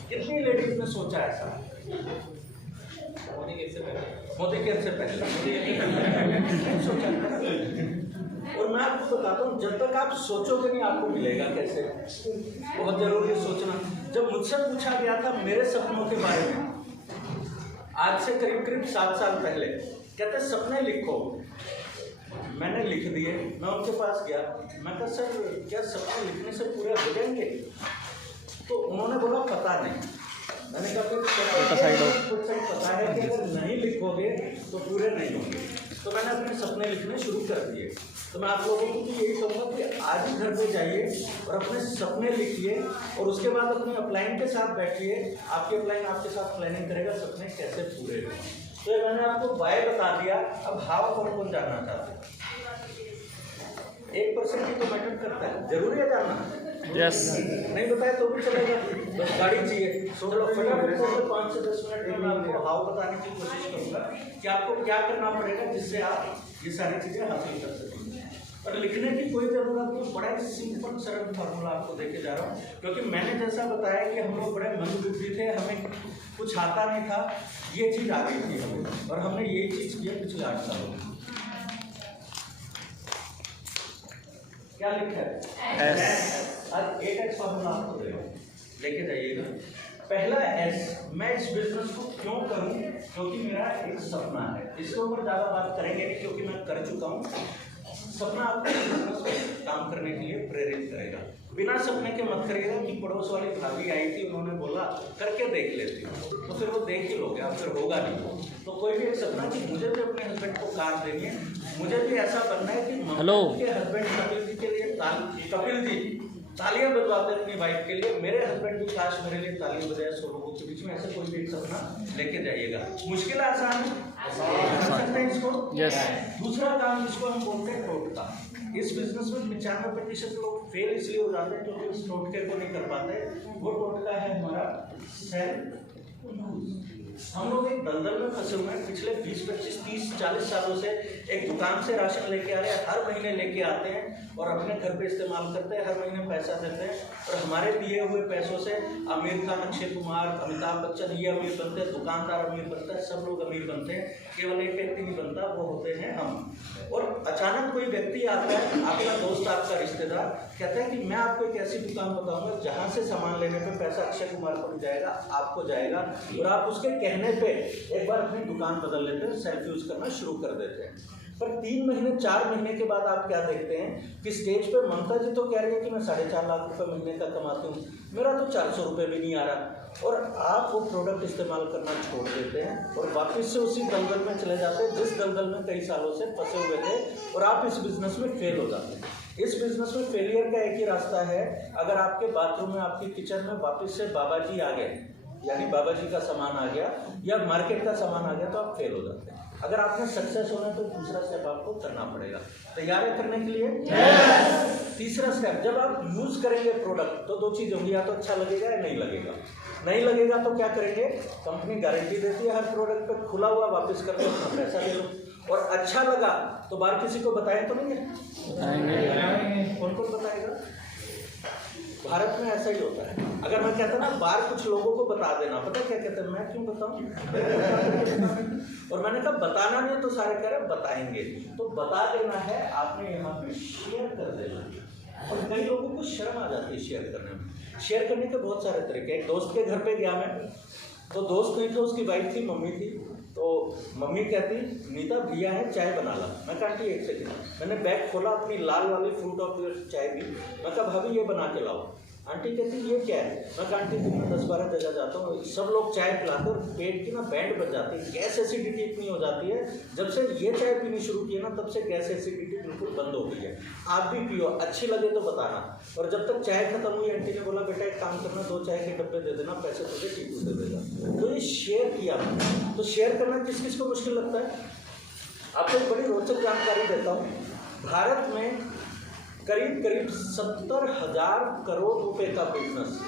कितनी लेडीज ने सोचा ऐसा? मोदी केयर से पहले सोचा। और मैं आपको बताता हूँ, जब तक आप सोचोगे नहीं आपको मिलेगा कैसे। बहुत जरूरी है सोचना। जब मुझसे पूछा गया था मेरे सपनों के बारे में आज से करीब 7 साल पहले, कहते सपने लिखो, मैंने लिख दिए। मैं उनके पास गया, मैं कहा सर क्या सपने लिखने से पूरे हो जाएंगे? तो उन्होंने बोला पता नहीं। मैंने कहा कुछ पता है कि अगर नहीं लिखोगे तो पूरे नहीं होंगे। तो मैंने अपने सपने लिखने शुरू कर दिए। तो मैं आप लोगों को यही कहूँगा कि आज ही घर पे जाइए और अपने सपने लिखिए और उसके बाद अपने अपलाइन के साथ बैठिए। आपके अपलाइन आपके साथ प्लानिंग करेगा सपने कैसे पूरे हों। तो ये मैंने आपको बाय बता दिया। अब हाव कौन जानना चाहते हैं? 1% ही तो मैटर करता है, जरूरी है जानना? यस। नहीं बताया तो भी चलेगा, बस गाड़ी चाहिए। चलो फटाफट से 5 से 10 मिनट में मैं आपको हाव बताने की कोशिश करूँगा कि आपको क्या करना पड़ेगा जिससे आप ये सारी चीज़ें हासिल कर सकें। और लिखने की कोई ज़रूरत नहीं, बड़ा ही सिंपल सरल फार्मूला आपको देके जा रहा हूँ, क्योंकि मैंने जैसा बताया कि हम लोग बड़े मंदबुद्धि थे, हमें कुछ आता नहीं था, ये चीज़ आ गई थी हमें और हमने यही चीज़ किया पिछले 8 सालों में। क्या लिखा है? एस। आज 8X फार्मूला आपको दे रहा हूँ, लेके जाइएगा। पहला एस, मैं इस बिजनेस को क्यों करूँ? क्योंकि मेरा एक सपना है। इसके ऊपर ज़्यादा बात करेंगे नहीं क्योंकि मैं कर चुका हूँ। सपना आपको बिजनेस में काम करने के लिए प्रेरित करेगा। बिना सपने के मत करिएगा कि पड़ोस वाली भाभी आई थी उन्होंने बोला करके देख लेती हूँ, तो फिर वो देख ही लोगे आप, फिर होगा नहीं। तो कोई भी एक सपना कि मुझे भी अपने हस्बैंड को कार देनी है, मुझे भी ऐसा बनना है कि के हस्बैंड कपिल जी के लिए कपिल जी तालियां बजवाते हैं अपनी वाइफ के लिए, मेरे हस्बैंड भी काश मेरे लिए तालियां बजाए 100 लोगों के बीच में। ऐसे कोई भी एक सपना लेके जाइएगा। मुश्किल है आसान कर सकते हैं इसको। यस। दूसरा काम जिसको हम बोलते हैं टोटका। इस बिजनेस में 95% लोग फेल इसलिए हो जाते हैं क्योंकि उस टोटके को नहीं कर पाते। वो टोटका है हमारा सेल्फ यूज। हम लोग एक दलदल में फंसे हुए हैं पिछले 20, 25, 30, 40 सालों से। एक दुकान से राशन लेके आ रहे हैं, हर महीने लेके आते हैं और अपने घर पे इस्तेमाल करते हैं, हर महीने पैसा देते हैं और हमारे दिए हुए पैसों से आमिर खान, अक्षय कुमार, अमिताभ बच्चन ये अमीर बनते हैं, दुकानदार अमीर बनता है, सब लोग अमीर बनते हैं। केवल एक व्यक्ति नहीं बनता, वो होते हैं हम। और अचानक कोई व्यक्ति आता है, आपका दोस्त, आपका रिश्तेदार, कहता है कि मैं आपको एक ऐसी दुकान बताऊंगा जहाँ से सामान लेने पे पैसा अक्षय कुमार को भी जाएगा, आपको जाएगा, और आप उसके कहने पे एक बार अपनी दुकान बदल लेते हैं, सेल्फ यूज करना शुरू कर देते हैं। पर 3 महीने 4 महीने के बाद आप क्या देखते हैं कि स्टेज पे ममता जी तो कह रही है कि मैं 4.5 लाख रुपए महीने का कमाती हूँ, मेरा तो 400 रुपये भी नहीं आ रहा, और आप वो प्रोडक्ट इस्तेमाल करना छोड़ देते हैं और वापस से उसी दलदल में चले जाते हैं जिस दलदल में कई सालों से फंसे हुए थे, और आप इस बिजनेस में फेल हो जाते हैं। इस बिजनेस में फेलियर का एक ही रास्ता है, अगर आपके बाथरूम में, आपकी किचन में वापस से बाबा जी आ गए, यानी बाबा जी का सामान आ गया या मार्केट का सामान आ गया, तो आप फेल हो जाते हैं। अगर आपने सक्सेस होना तो दूसरा स्टेप आपको करना पड़ेगा। तैयार है करने के लिए? तीसरा स्टेप, जब आप यूज करेंगे प्रोडक्ट तो 2 चीज़ होंगी, या तो अच्छा लगेगा या नहीं लगेगा। नहीं लगेगा तो क्या करेंगे? कंपनी गारंटी देती है हर प्रोडक्ट पे, खुला हुआ वापस कर दो, अपना पैसा ले लो। और अच्छा लगा तो बाहर किसी को बताएं तो नहीं है? कौन कौन बताएगा? भारत में ऐसा ही होता है। अगर मैं कहता ना बाहर कुछ लोगों को बता देना, पता क्या कहते हैं? मैं क्यों बताऊं? और मैंने कहा बताना नहीं, तो सारे कह रहे बताएंगे, तो बता देना है, आपने यहाँ पे शेयर कर देना। और कई लोगों को शर्म आ जाती है शेयर करने में। शेयर करने के बहुत सारे तरीके। एक दोस्त के घर पे गया मैं, तो दोस्त नहीं था, उसकी वाइफ थी, मम्मी थी। तो मम्मी कहती नीता भैया है चाय बना ला। मैं कहा ठीक 1 सेकंड। मैंने बैग खोला, अपनी लाल वाली फ्रूट ऑफ चाय भी, मैं कहा भाभी ये बना के लाओ। आंटी कहती ये क्या है? मैं कहा आंटी दिन में 10-12 जगह जाता हूँ, सब लोग चाय पिलाते और पेट की ना बैंड बच जाती है, गैस एसिडिटी इतनी हो जाती है। जब से ये चाय पीनी शुरू की है ना, तब से गैस एसिडिटी बिल्कुल बंद हो गई है। आप भी पियो, अच्छी लगे तो बताना। और जब तक चाय खत्म हुई, आंटी ने बोला बेटा एक काम करना, 2 चाय के डब्बे दे देना, पैसे तुझे टीटू दे देगा। तो ये शेयर किया मैंने। तो शेयर करना किस किस को मुश्किल लगता है? आपको एक बड़ी रोचक जानकारी देता हूँ। भारत में करीब 70,000 करोड़ रुपए का बिजनेस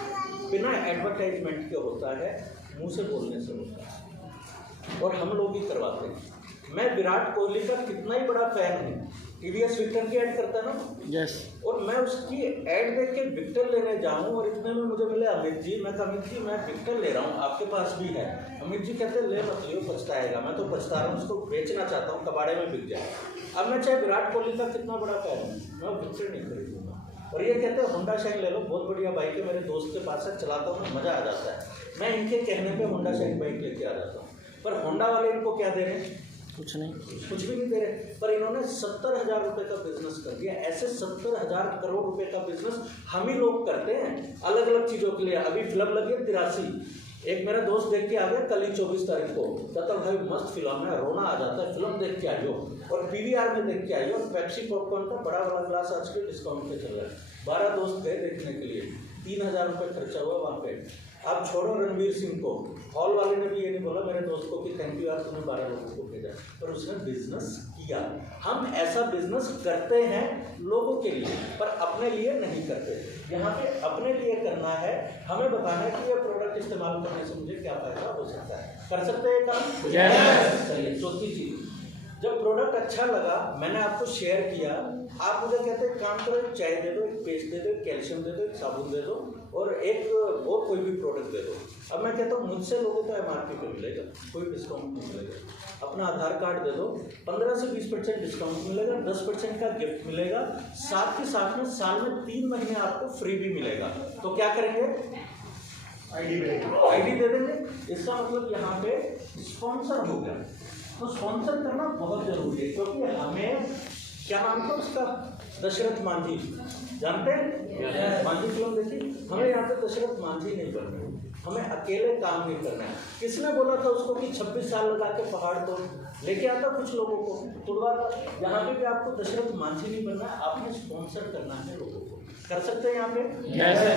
बिना एडवर्टाइजमेंट के होता है, मुंह से बोलने से होता है, और हम लोग ही करवाते हैं। मैं विराट कोहली का कितना ही बड़ा फैन हूँ, टीवीएस विक्टर की ऐड करता है ना, यस, और मैं उसकी ऐड देख के विक्टर लेने जाऊँ और इतने में मुझे मिले अमित जी। मैं कहा अमित जी मैं विक्टर ले रहा हूँ, आपके पास भी है? अमित जी कहते ले मत लियो, पछताएगा। मैं तो पछता रहा हूँ, उसको बेचना चाहता हूँ, कबाड़े में बिक जाए। अब मैं चाहे विराट कोहली का कितना बड़ा फैन हूँ, मैं विक्टर नहीं खरीदूंगा। और ये कहते हैं होंडा शाइन ले लो, बहुत बढ़िया बाइक है, मेरे दोस्त के पास से चलाता हूँ, मज़ा आ जाता है। मैं इनके कहने पर होंडा शाइन बाइक लेके आ जाता हूँ, पर होंडा वाले इनको क्या दे रहे हैं? कुछ नहीं, कुछ भी नहीं दे रहे। पर इन्होंने 70,000 रुपये का बिजनेस कर दिया। ऐसे 70,000 करोड़ रुपए का बिजनेस हम ही लोग करते हैं अलग अलग चीज़ों के लिए। अभी फिल्म लगी है 83, एक मेरा दोस्त देख के आ गया कल ही 24 तारीख को, कहता भाई मस्त फिल्म है, रोना आ जाता है, फिल्म देख के आइयो। और पीवीआर में देख के आइयो। पेप्सी पॉपकॉर्न का बड़ा वाला ग्लास आजकल डिस्काउंट पे चल रहा है। 12 दोस्त गए देखने के लिए, 3,000 रुपये खर्चा हुआ वहाँ पे। अब छोड़ो रणवीर सिंह को, हॉल वाले ने भी ये नहीं बोला मेरे दोस्त को कि थैंक यू यार तुमने 12 लोगों को भेजा, पर उसने बिजनेस किया। हम ऐसा बिजनेस करते हैं लोगों के लिए, पर अपने लिए नहीं करते। यहाँ पे अपने लिए करना है, हमें बताना है कि ये प्रोडक्ट इस्तेमाल करने से मुझे क्या फायदा हो सकता है। कर सकते हैं काम? चलिए चौथी चीज, जब प्रोडक्ट अच्छा लगा, मैंने आपको शेयर किया, आप मुझे कहते हैं काम करो, एक चाय दे दो, एक पेस्ट दे दो, एक कैल्शियम दे दो, एक साबुन दे दो, और एक और कोई भी प्रोडक्ट दे दो। अब मैं कहता हूँ मुझसे लोगों को MRP पे मिलेगा, कोई डिस्काउंट नहीं मिलेगा। अपना आधार कार्ड दे दो, 15 से 20% डिस्काउंट मिलेगा, 10% का गिफ्ट मिलेगा, साथ के साथ में साल में 3 महीने आपको फ्री भी मिलेगा। तो क्या करेंगे? आईडी दे देंगे। इसका मतलब यहाँ पे स्पॉन्सर हो गया। तो स्पॉन्सर करना बहुत जरूरी है, क्योंकि हमें क्या नाम था उसका, दशरथ मांझी, जानते हैं? मांझी फिल्म देखी? हमें यहाँ पे दशरथ मांझी नहीं बनना, हमें अकेले काम नहीं करना है। किसने बोला था उसको कि 26 साल लगा के पहाड़ तोड़ लेके आता कुछ लोगों को तुड़वा? यहाँ पे भी आपको दशरथ मांझी नहीं बनना है, आपने स्पॉन्सर करना है लोगों को। कर सकते हैं यहाँ पे?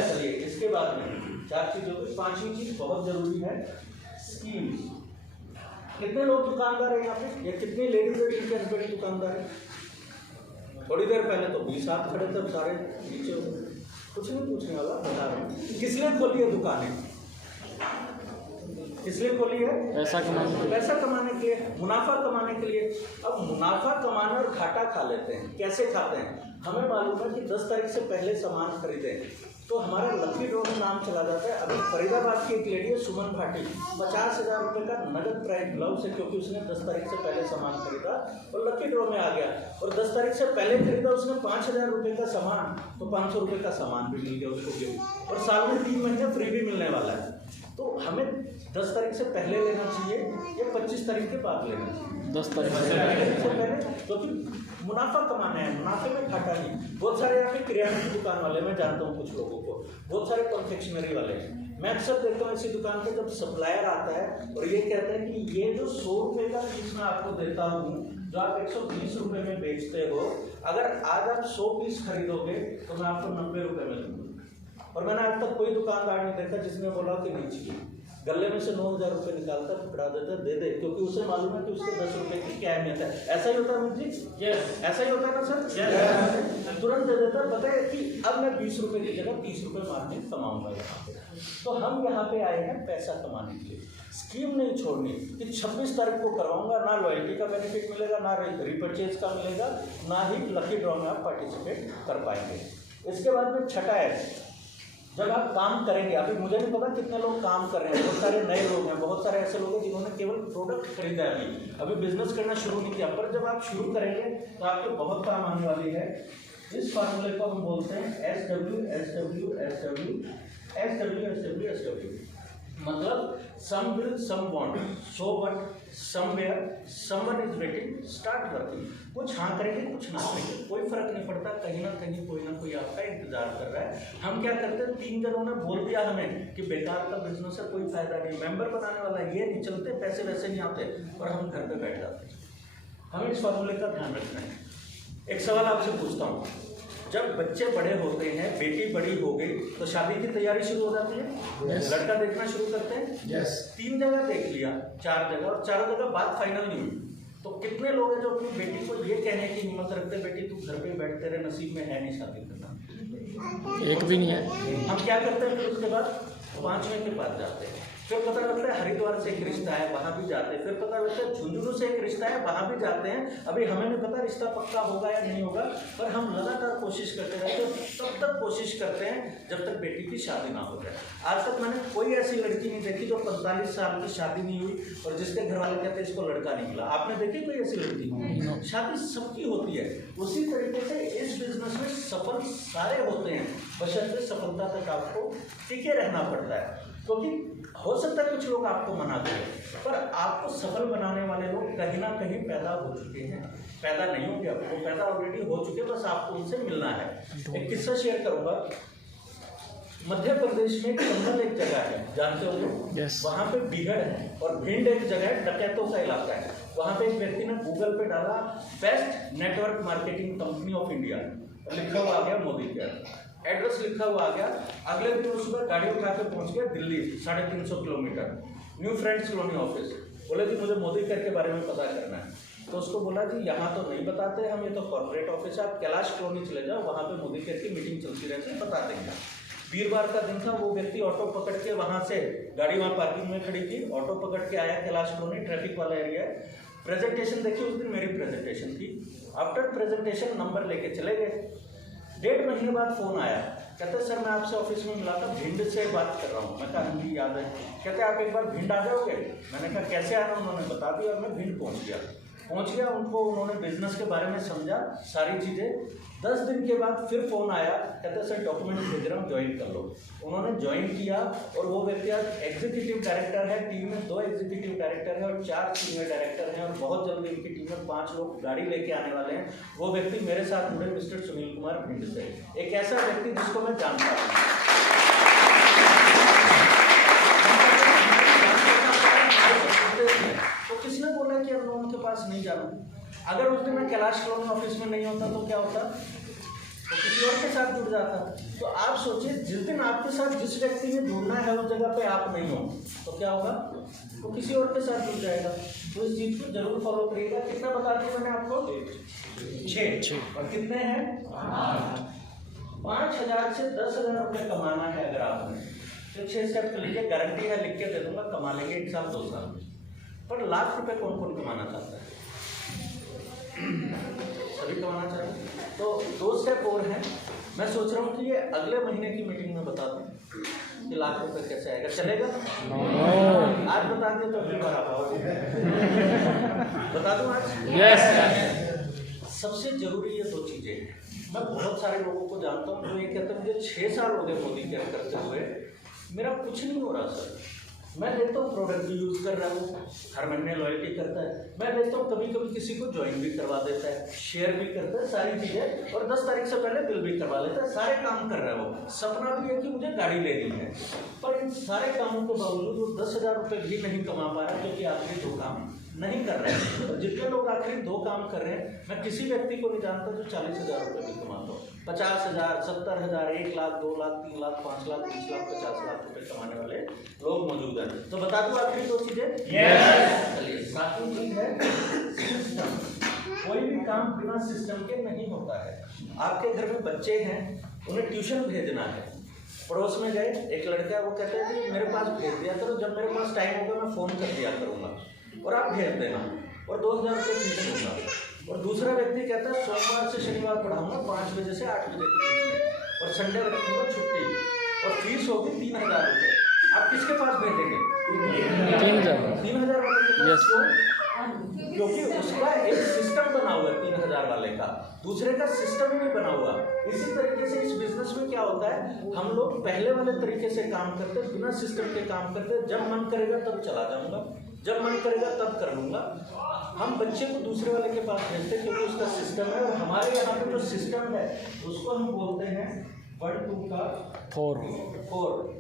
चलिए इसके बाद में 4 चीज़ों की 5वीं चीज बहुत जरूरी है, स्कीम। कितने लोग दुकानदार हैं यहाँ पे? या कितनी लेडीज और जिनके हस्बैंड दुकानदार हैं? थोड़ी देर पहले तो 20 आप खड़े थे, सारे नीचे हो। कुछ नहीं पूछने वाला, बता रहा हूँ। किस लिए खोली है दुकानें? किस लिए खोली है? पैसा कमाने के लिए, मुनाफा कमाने के लिए। अब मुनाफा कमाने और घाटा खा लेते हैं। कैसे खाते हैं? हमें मालूम है कि 10 तारीख से पहले सामान खरीदें तो हमारा लकी ड्रॉ में नाम चला जाता है। अभी फरीदाबाद की एक लेडी है सुमन भाटी, 50,000 रुपये का नगद प्राइज मिला उसे, क्योंकि उसने 10 तारीख से पहले सामान खरीदा और लकी ड्रॉ में आ गया। और 10 तारीख से पहले खरीदा उसने 5,000 रुपये का सामान, तो 500 रुपये का सामान भी मिल गया उसको गिफ्ट, और साल में 3 महीने फ्री भी मिलने वाला है। तो हमें 10 तारीख से पहले लेना चाहिए या 25 तारीख के बाद लेना चाहिए? 10 तारीख से पहले, क्योंकि मुनाफा कमाना है, मुनाफे में घाटा नहीं। बहुत सारे यहाँ पे किराने की दुकान वाले, मैं जानता हूँ कुछ लोगों को, बहुत सारे कॉन्फेक्शनरी वाले हैं। मैं अक्सर देखता हूँ ऐसी दुकान पे जब सप्लायर आता है और ये कहते हैं कि ये जो 100 रुपये का पीस मैं आपको देता हूँ, जो आप 120 रुपये में बेचते हो, अगर आज आप 100 पीस खरीदोगे तो मैं आपको 90 रुपये में दूँगा। और मैंने आज तक कोई दुकानदार नहीं देखा जिसने बोला कि नहीं चाहिए, गले में से 9,000 रुपये निकालता पकड़ा देता, दे दे, क्योंकि उसे मालूम है कि उसके 10 रुपये की क्या अहमियत है। ऐसा ही होता है अमित जी? यस, ऐसा ही होता है ना सर? तुरंत दे देता, पता है कि अब मैं 20 रुपये की जगह 30 रुपये मार्जिन कमाऊंगा यहाँ पे। तो हम यहाँ पे आए हैं पैसा कमाने के लिए। स्कीम नहीं छोड़नी कि 26 तारीख को करवाऊंगा, ना लॉयल्टी का बेनिफिट मिलेगा, ना रिपर्चेज का मिलेगा, ना ही लकी ड्रॉ में आप पार्टिसिपेट कर पाएंगे। इसके बाद में छठा है, जब आप काम करेंगे, अभी मुझे नहीं पता कितने लोग काम कर रहे हैं, बहुत सारे नए लोग हैं, बहुत सारे ऐसे लोग हैं जिन्होंने केवल प्रोडक्ट खरीदा है, अभी बिजनेस करना शुरू नहीं किया, पर जब आप शुरू करेंगे तो आपको बहुत काम आने वाली है। इस फार्मूले को हम बोलते हैं SW SW SW SW SW SW। मतलब some will, some want, so but somewhere someone is waiting, start working. कुछ हाँ करेंगे, कुछ ना करेंगे, कोई फर्क नहीं पड़ता, कहीं ना कहीं कोई ना कोई आपका इंतजार कर रहा है। हम क्या करते हैं, 3 जनों ने बोल दिया हमें कि बेकार का बिजनेस है, कोई फायदा नहीं, मेंबर बनाने वाला ये नहीं चलते, पैसे वैसे नहीं आते, और हम घर पे बैठ जाते हैं। हमें इस फॉर्मूले का ध्यान रखना है। एक सवाल आपसे पूछता हूँ, जब बच्चे बड़े होते हैं, बेटी बड़ी हो गई, तो शादी की तैयारी शुरू हो जाती है, लड़का देखना शुरू करते हैं। 3 जगह देख लिया, 4 जगह, और 4 जगह बात फाइनल नहीं हुई, तो कितने लोग हैं जो अपनी बेटी को ये कहने की हिम्मत रखते, बेटी तू घर पे बैठ, तेरे नसीब में है नहीं शादी करना? एक भी नहीं है। हम क्या करते हैं, फिर उसके बाद 5वें के पास जाते हैं, फिर पता लगता है हरिद्वार से एक रिश्ता है, वहाँ भी जाते हैं, फिर पता लगता है झुंझुनू से एक रिश्ता है, वहाँ भी जाते हैं। अभी हमें नहीं पता रिश्ता पक्का होगा या नहीं होगा, पर हम लगातार कोशिश करते रहते हैं, तब तक कोशिश करते हैं जब तक बेटी की शादी ना हो जाए। आज तक मैंने कोई ऐसी लड़की नहीं देखी जो 45 साल की शादी नहीं हुई और जिसके घर वाले कहते हैं इसको लड़का नहीं मिला। आपने देखी कोई ऐसी लड़की? शादी सबकी होती है। उसी तरीके से इस बिजनेस में सफल सारे होते हैं, बशर्ते सफलता तक आपको टिके रहना पड़ता है, क्योंकि हो सकता है कुछ लोग आपको मना दें, पर आपको सफल बनाने वाले लोग कहीं ना कहीं पैदा हो चुके हैं। पैदा नहीं होंगे, आपको पैदा ऑलरेडी हो चुके, बस आपको उनसे मिलना है। एक किस्सा शेयर करूंगा। मध्य प्रदेश में चंबल एक जगह है, जानते हो लोग? वहाँ पे बिहड़ है और भिंड एक जगह है, डकैतों का इलाका है। वहाँ पे एक व्यक्ति ने गूगल पे डाला best network marketing company of India, लिखा हुआ आ गया मोदी के, एड्रेस लिखा हुआ आ गया। अगले दिन वो सुबह गाड़ी उठा के पहुंच गया Delhi, 350 kilometre, new friends colony office. बोले कि मुझे मोदी केयर के बारे में पता करना है। तो उसको बोला कि यहाँ तो नहीं बताते हम, ये तो कॉर्पोरेट ऑफिस है, आप कैलाश कॉलोनी चले जाओ, वहाँ पे मोदी केयर की मीटिंग चलती रहती है, बता देंगे। वीरवार का दिन था, वो व्यक्ति ऑटो पकड़ के वहाँ से, गाड़ी वहाँ पार्किंग में खड़ी थी, ऑटो पकड़ के आया कैलाश कॉलोनी, ट्रैफिक वाला एरिया है। प्रेजेंटेशन देखी, उस दिन मेरी प्रेजेंटेशन थी। आफ्टर प्रेजेंटेशन नंबर लेके चले गए। 1.5 महीने बाद फ़ोन आया, कहते सर मैं आपसे ऑफिस में मिला था, भिंड से बात कर रहा हूँ। मैं कहा मुझे याद है। कहते आप एक बार भिंड आ जाओगे? मैंने कहा कैसे आना? उन्होंने बता दिया और मैं भिंड पहुँच गया। उनको उन्होंने बिजनेस के बारे में समझा, सारी चीज़ें। 10 दिन के बाद फिर फ़ोन आया, कहते सर डॉक्यूमेंट भेज रहा हूँ, ज्वाइन कर लो। उन्होंने ज्वाइन किया और वो व्यक्ति आज एग्जीक्यूटिव डायरेक्टर है। टीम में 2 एग्जीक्यूटिव डायरेक्टर हैं और 4 सीनियर डायरेक्टर हैं, और बहुत जल्दी उनकी टीम में 5 लोग गाड़ी लेके आने वाले हैं। वो व्यक्ति मेरे साथ जुड़े, मिस्टर सुनील कुमार भिंड से, एक ऐसा व्यक्ति जिसको मैं जानता हूँ। तो किसने बोला कि अब लोगों के पास नहीं जाना? अगर उस दिन मैं कैलाश कॉलोनी ऑफिस में नहीं होता तो क्या होता? तो किसी और के साथ जुड़ जाता। तो आप सोचिए, जिस दिन आपके साथ जिस व्यक्ति ने जुड़ना है उस जगह पे आप नहीं हो तो क्या होगा? तो किसी और के साथ जुड़ जाएगा। तो इस चीज़ को जरूर फॉलो करिएगा। कितना बता दिया मैंने आपको? 6। और कितने हैं? 5,000 से 10,000 रुपये कमाना है अगर आपने, तो 6 स्टेप लीजिए, गारंटी है, लिख के दे दूंगा, कमा लेंगे 1 साल 2 साल में। पर लाख रुपए कौन कौन कमाना चाहता है? सभी कमाना चाहते हैं। तो 2 स्टेप और हैं। मैं सोच रहा हूँ कि ये अगले महीने की मीटिंग में बता दूँ कि लाख रुपए कैसे आएगा। चलेगा? आज बता दिए तो अगली बार आ पाओगे। बता दूँ आज? यस। सबसे जरूरी ये 2 चीज़ें हैं। मैं बहुत सारे लोगों को जानता हूँ जो ये कहते हैं मुझे 6 साल हो गए मोदी केयर करते हुए, मेरा कुछ नहीं हो रहा सर। मैं देखता हूँ प्रोडक्ट भी यूज़ कर रहा हूँ, हर महीने लॉयल्टी करता है। मैं देखता हूँ कभी कभी किसी को ज्वाइन भी करवा देता है, शेयर भी करता है, सारी चीज़ें, और 10 तारीख से पहले बिल भी करवा लेता है। सारे काम कर रहा है वो। सपना भी है कि मुझे गाड़ी लेनी है, पर इन सारे कामों के बावजूद वो 10,000 रुपये भी नहीं कमा पा रहा, क्योंकि आखिरी 2 काम नहीं कर रहे हैं। और जितने लोग आखिरी 2 काम कर रहे हैं, मैं किसी व्यक्ति को नहीं जानता जो 40,000 रुपये भी कमाता हो। 50,000, 70,000, 1 लाख, 2 लाख, 3 लाख, 5 लाख, 30 लाख, 50 लाख रुपये कमाने वाले लोग मौजूद हैं। तो बता दूं आखिरी 2 चीजें? चलिए, 7वीं चीज है सिस्टम। कोई भी काम बिना सिस्टम के नहीं होता है। आपके घर में बच्चे हैं, उन्हें ट्यूशन भेजना है। पड़ोस में गए, एक लड़का है, वो कहता है कि मेरे पास भेज दिया करो, जब मेरे पास टाइम होगा मैं फ़ोन कर दिया करूँगा, और आप भेज देना, और 2,000 रुपये फीस दूँगा। और दूसरा व्यक्ति कहता है सोमवार से शनिवार पढ़ाऊँगा 5 बजे से 8 बजे के बीच में, और संडे रखूँगा छुट्टी, और फीस होगी 3,000 रुपये। आप किसके पास भेजेंगे? 3,000 रुपये। 3,000 रुपये। क्योंकि उसका एक सिस्टम बना हुआ है 3000 वाले का, दूसरे का सिस्टम ही नहीं बना हुआ। इसी तरीके से इस बिजनेस में क्या होता है, हम लोग पहले वाले तरीके से काम करते, बिना सिस्टम के काम करते, जब मन करेगा तब चला जाऊंगा, जब मन करेगा तब कर लूंगा। हम बच्चे को दूसरे वाले के पास भेजते हैं क्योंकि उसका सिस्टम है, और हमारे यहाँ पे जो सिस्टम है उसको हम बोलते हैं 1 2 का 4।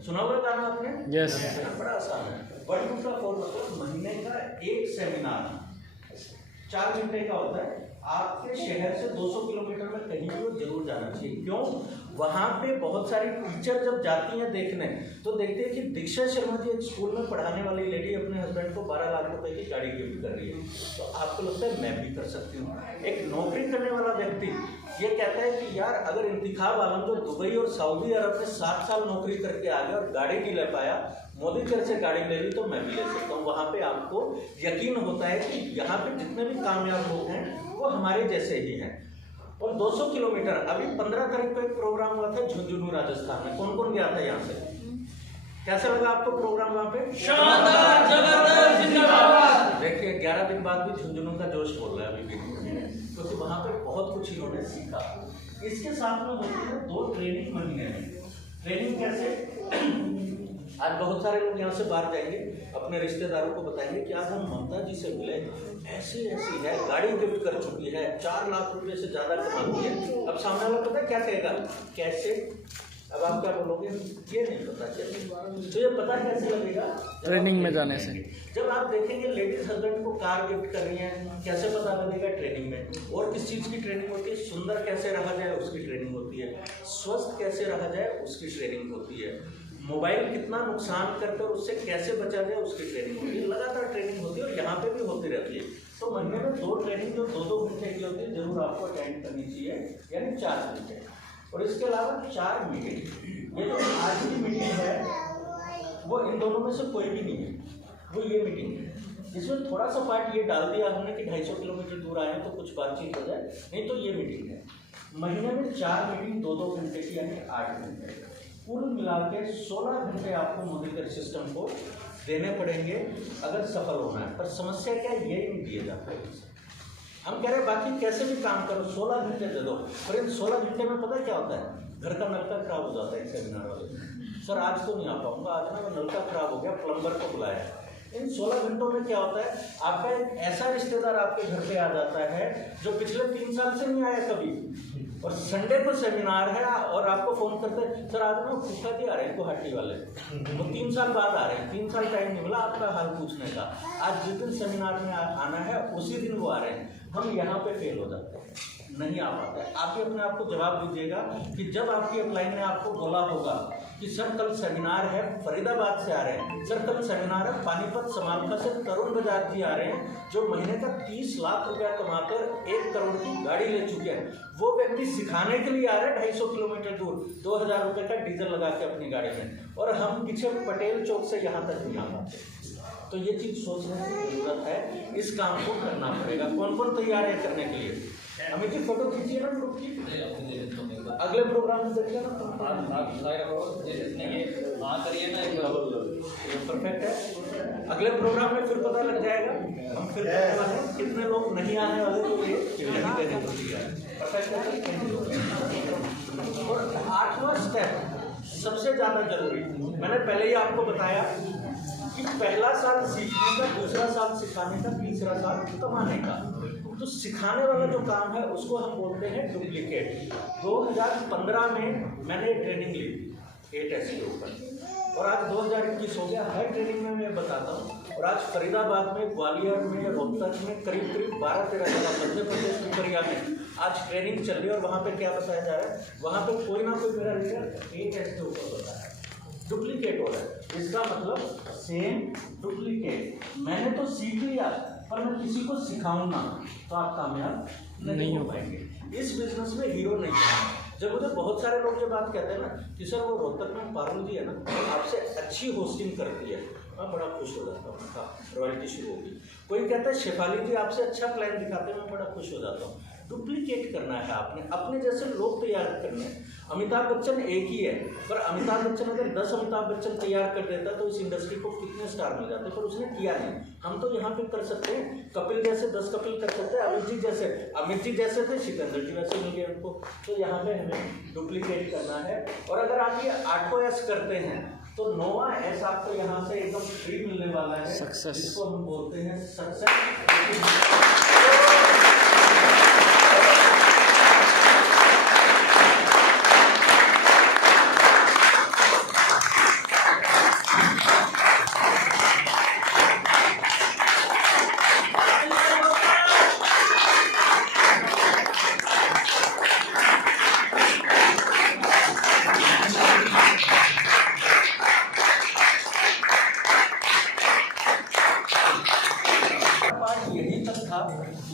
सुना हुआ गाना आपने? यस। बड़ा आसान है। 1 2 का 4 मतलब महीने का एक सेमिनार 4 घंटे का होता है। आपके शहर से 200 किलोमीटर में कहीं भी वो जरूर जाना चाहिए। क्यों? वहाँ पे बहुत सारी टीचर जब जाती हैं देखने, तो देखते हैं कि दीक्षा शर्मा जी एक स्कूल में पढ़ाने वाली लेडी अपने हस्बैंड को 12 लाख रुपए की गाड़ी गिफ्ट कर रही है। तो आपको लगता है मैं भी कर सकती हूँ। एक नौकरी करने वाला व्यक्ति ये कहता है कि यार अगर इंतखाब आलम जो दुबई और सऊदी अरब में 7 साल नौकरी करके आ गया और गाड़ी नहीं ले पाया, मोदी कर से गाड़ी ले ली तो मैं भी ले सकता हूँ। वहाँ पे आपको यकीन होता है कि यहाँ पे जितने भी कामयाब लोग हैं वो हमारे जैसे ही हैं। और 200 किलोमीटर, अभी 15 तारीख को एक प्रोग्राम हुआ था झुंझुनू राजस्थान में। कौन कौन गया था यहाँ से? कैसा लगा आपको प्रोग्राम वहाँ पे? शानदार, जबरदस्त, जिंदाबाद। देखिए 11 दिन बाद भी झुंझुनू का जोश बोल रहा है अभी भी, क्योंकि वहाँ पे बहुत कुछ इन्होंने सीखा। इसके साथ में होती है 2 ट्रेनिंग महीने में। ट्रेनिंग कैसे? आज बहुत सारे लोग यहाँ से बाहर जाएंगे, अपने रिश्तेदारों को बताएंगे कि आज हम ममता जी से मिले, ऐसी है, गाड़ी गिफ्ट कर चुकी है, 4 लाख रुपए से ज़्यादा कमाती है। अब सामने वाला पता है क्या कहेगा? कैसे? अब आप क्या बोलोगे? ये नहीं पता चलेगा। तो ये पता कैसे लगेगा? ट्रेनिंग में जाने से। जब आप देखेंगे लेडीज हस्बैंड को कार गिफ्ट कर रही हैं, कैसे पता लगेगा? ट्रेनिंग में। और किस चीज़ की ट्रेनिंग होती है? सुंदर कैसे रहा जाए उसकी ट्रेनिंग होती है, स्वस्थ कैसे रहा जाए उसकी ट्रेनिंग होती है, मोबाइल कितना नुकसान करता है और उससे कैसे बचा जाए उसकी ट्रेनिंग होती है। लगातार ट्रेनिंग होती है और यहाँ पे भी होती रहती है। तो महीने में 2 ट्रेनिंग जो 2-2 घंटे की होती है जरूर आपको अटेंड करनी चाहिए, यानी 4 घंटे। और इसके अलावा 4 मीटिंग। ये जो आज की मीटिंग है वो इन दोनों में से कोई भी नहीं है, वो ये मीटिंग है। इसमें थोड़ा सा पार्ट ये डाल दिया हमने कि 250 किलोमीटर दूर आए तो कुछ बातचीत हो जाए, नहीं तो ये मीटिंग है। महीने में 4 मीटिंग 2-2 घंटे की, यानी 8 घंटे। कुल मिला के 16 घंटे आपको मोदी कर सिस्टम को देने पड़ेंगे अगर सफल होना है। पर समस्या क्या है? ये नहीं दिए जाते। हम कह रहे हैं बाकी कैसे भी काम करो, 16 घंटे दे दो। पर इन 16 घंटे में पता क्या होता है? घर का नलका खराब हो जाता है। सेमिनार वाले सर आज तो नहीं आ पाऊंगा, आज ना वो नलका खराब हो गया, प्लम्बर को बुलाया। इन 16 घंटों में क्या होता है? आपका एक ऐसा रिश्तेदार आपके घर पे आ जाता है जो पिछले 3 साल से नहीं आया कभी, और संडे को सेमिनार है और आपको फोन करते हैं सर आज ना फूफा जी आ रहे हैं गुवाहाटी वाले, वो 3 साल बाद आ रहे हैं, 3 साल टाइम नहीं मिला आपका हाल पूछने का। आज जिस दिन सेमिनार में आना है उसी दिन वो आ रहे हैं। हम यहाँ पे फेल हो जाते हैं, नहीं आ पाते। आप भी अपने आप को जवाब दीजिएगा कि जब आपकी अपलाइन ने आपको बोला होगा कि सर कल सेमिनार है, फरीदाबाद से आ रहे हैं, सर कल सेमिनार है पानीपत समालखा से तरुण बजाज जी आ रहे हैं जो महीने का 30 लाख रुपया कमाकर 1 करोड़ की गाड़ी ले चुके हैं, वो व्यक्ति सिखाने के लिए आ रहे हैं 250 किलोमीटर दूर, 2000 रुपये का डीजल लगा के अपनी गाड़ी में, और हम पीछे पटेल चौक से यहाँ तक नहीं आ पाते। तो ये चीज़ सोचने की जरूरत है, इस काम को करना पड़ेगा। कौन कौन तैयार है करने के लिए? अमित जी फोटो खींचिए ना ग्रुप की, अगले प्रोग्राम में देखिए ना। परफेक्ट है, अगले प्रोग्राम में फिर पता लग जाएगा। हम फिर कहने वाले हैं कितने लोग नहीं आने वाले तो ये नहीं देने को तैयार। परफेक्ट है। और 8वां स्टेप सबसे ज़्यादा जरूरी, मैंने पहले ही आपको बताया कि पहला साल सीखने का, दूसरा साल सिखाने का, तीसरा साल कमाने का। तो सिखाने वाला जो काम है उसको हम बोलते हैं डुप्लीकेट। 2015 में मैंने ट्रेनिंग ली थी 8S के ऊपर, और आज 2021 हो गया। हर ट्रेनिंग में मैं बताता हूँ। और आज फरीदाबाद में, ग्वालियर में, रोहतक में करीब 12-13 जगह, मध्य प्रदेश में, परिया में आज ट्रेनिंग चल रही है। और वहाँ पे क्या बताया जा रहा है? वहाँ पे कोई ना कोई मेरा लीडर 8S के ऊपर बताया है, डुप्लीकेट हो रहा है। इसका मतलब सेम डुप्लीकेट। मैंने तो सीख लिया पर मैं किसी को सिखाऊंगा तो आप कामयाब नहीं हो पाएंगे। इस बिजनेस में हीरो नहीं है। जब मुझे बहुत सारे लोग ये बात कहते हैं ना कि सर वो रोहतक में पारुल जी है ना, आपसे अच्छी होस्टिंग करती है, मैं बड़ा खुश हो जाता हूँ। उनका रॉयल्टी शुरू होगी। कोई कहता है शेफाली जी आपसे अच्छा प्लान दिखाते हैं, मैं बड़ा खुश हो जाता हूँ। डुप्लीकेट करना है आपने, अपने जैसे लोग तैयार करने हैं। अमिताभ बच्चन एक ही है, पर अमिताभ बच्चन अगर 10 अमिताभ बच्चन तैयार कर देता तो इस इंडस्ट्री को कितने स्टार मिल जाते, पर उसने किया नहीं। हम तो यहाँ पे कर सकते हैं, कपिल जैसे 10 कपिल कर सकते हैं, अमित जी जैसे थे, सिकंदर जी वैसे मिल गए उनको। तो यहाँ पे हमें डुप्लीकेट करना है। और अगर आप ये 8 एस करते हैं तो 9वां एस आपको यहाँ से एकदम फ्री मिलने वाला है, सक्सेस, जिसको हम बोलते हैं सक्सेस। यही तक था,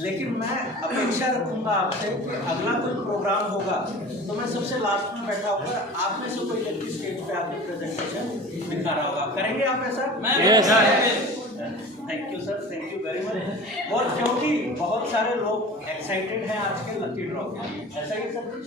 लेकिन मैं अपेक्षा रखूंगा आपसे कि अगला कोई प्रोग्राम होगा तो मैं सबसे लास्ट में बैठा होकर आप में से कोई व्यक्ति स्टेज पे आके प्रेजेंटेशन दिखा रहा होगा। करेंगे आप ऐसा? Thank you sir, thank you very much. और क्योंकि बहुत सारे लोग एक्साइटेड हैं आज के लकी ड्रॉ के लिए, ऐसा ही सर?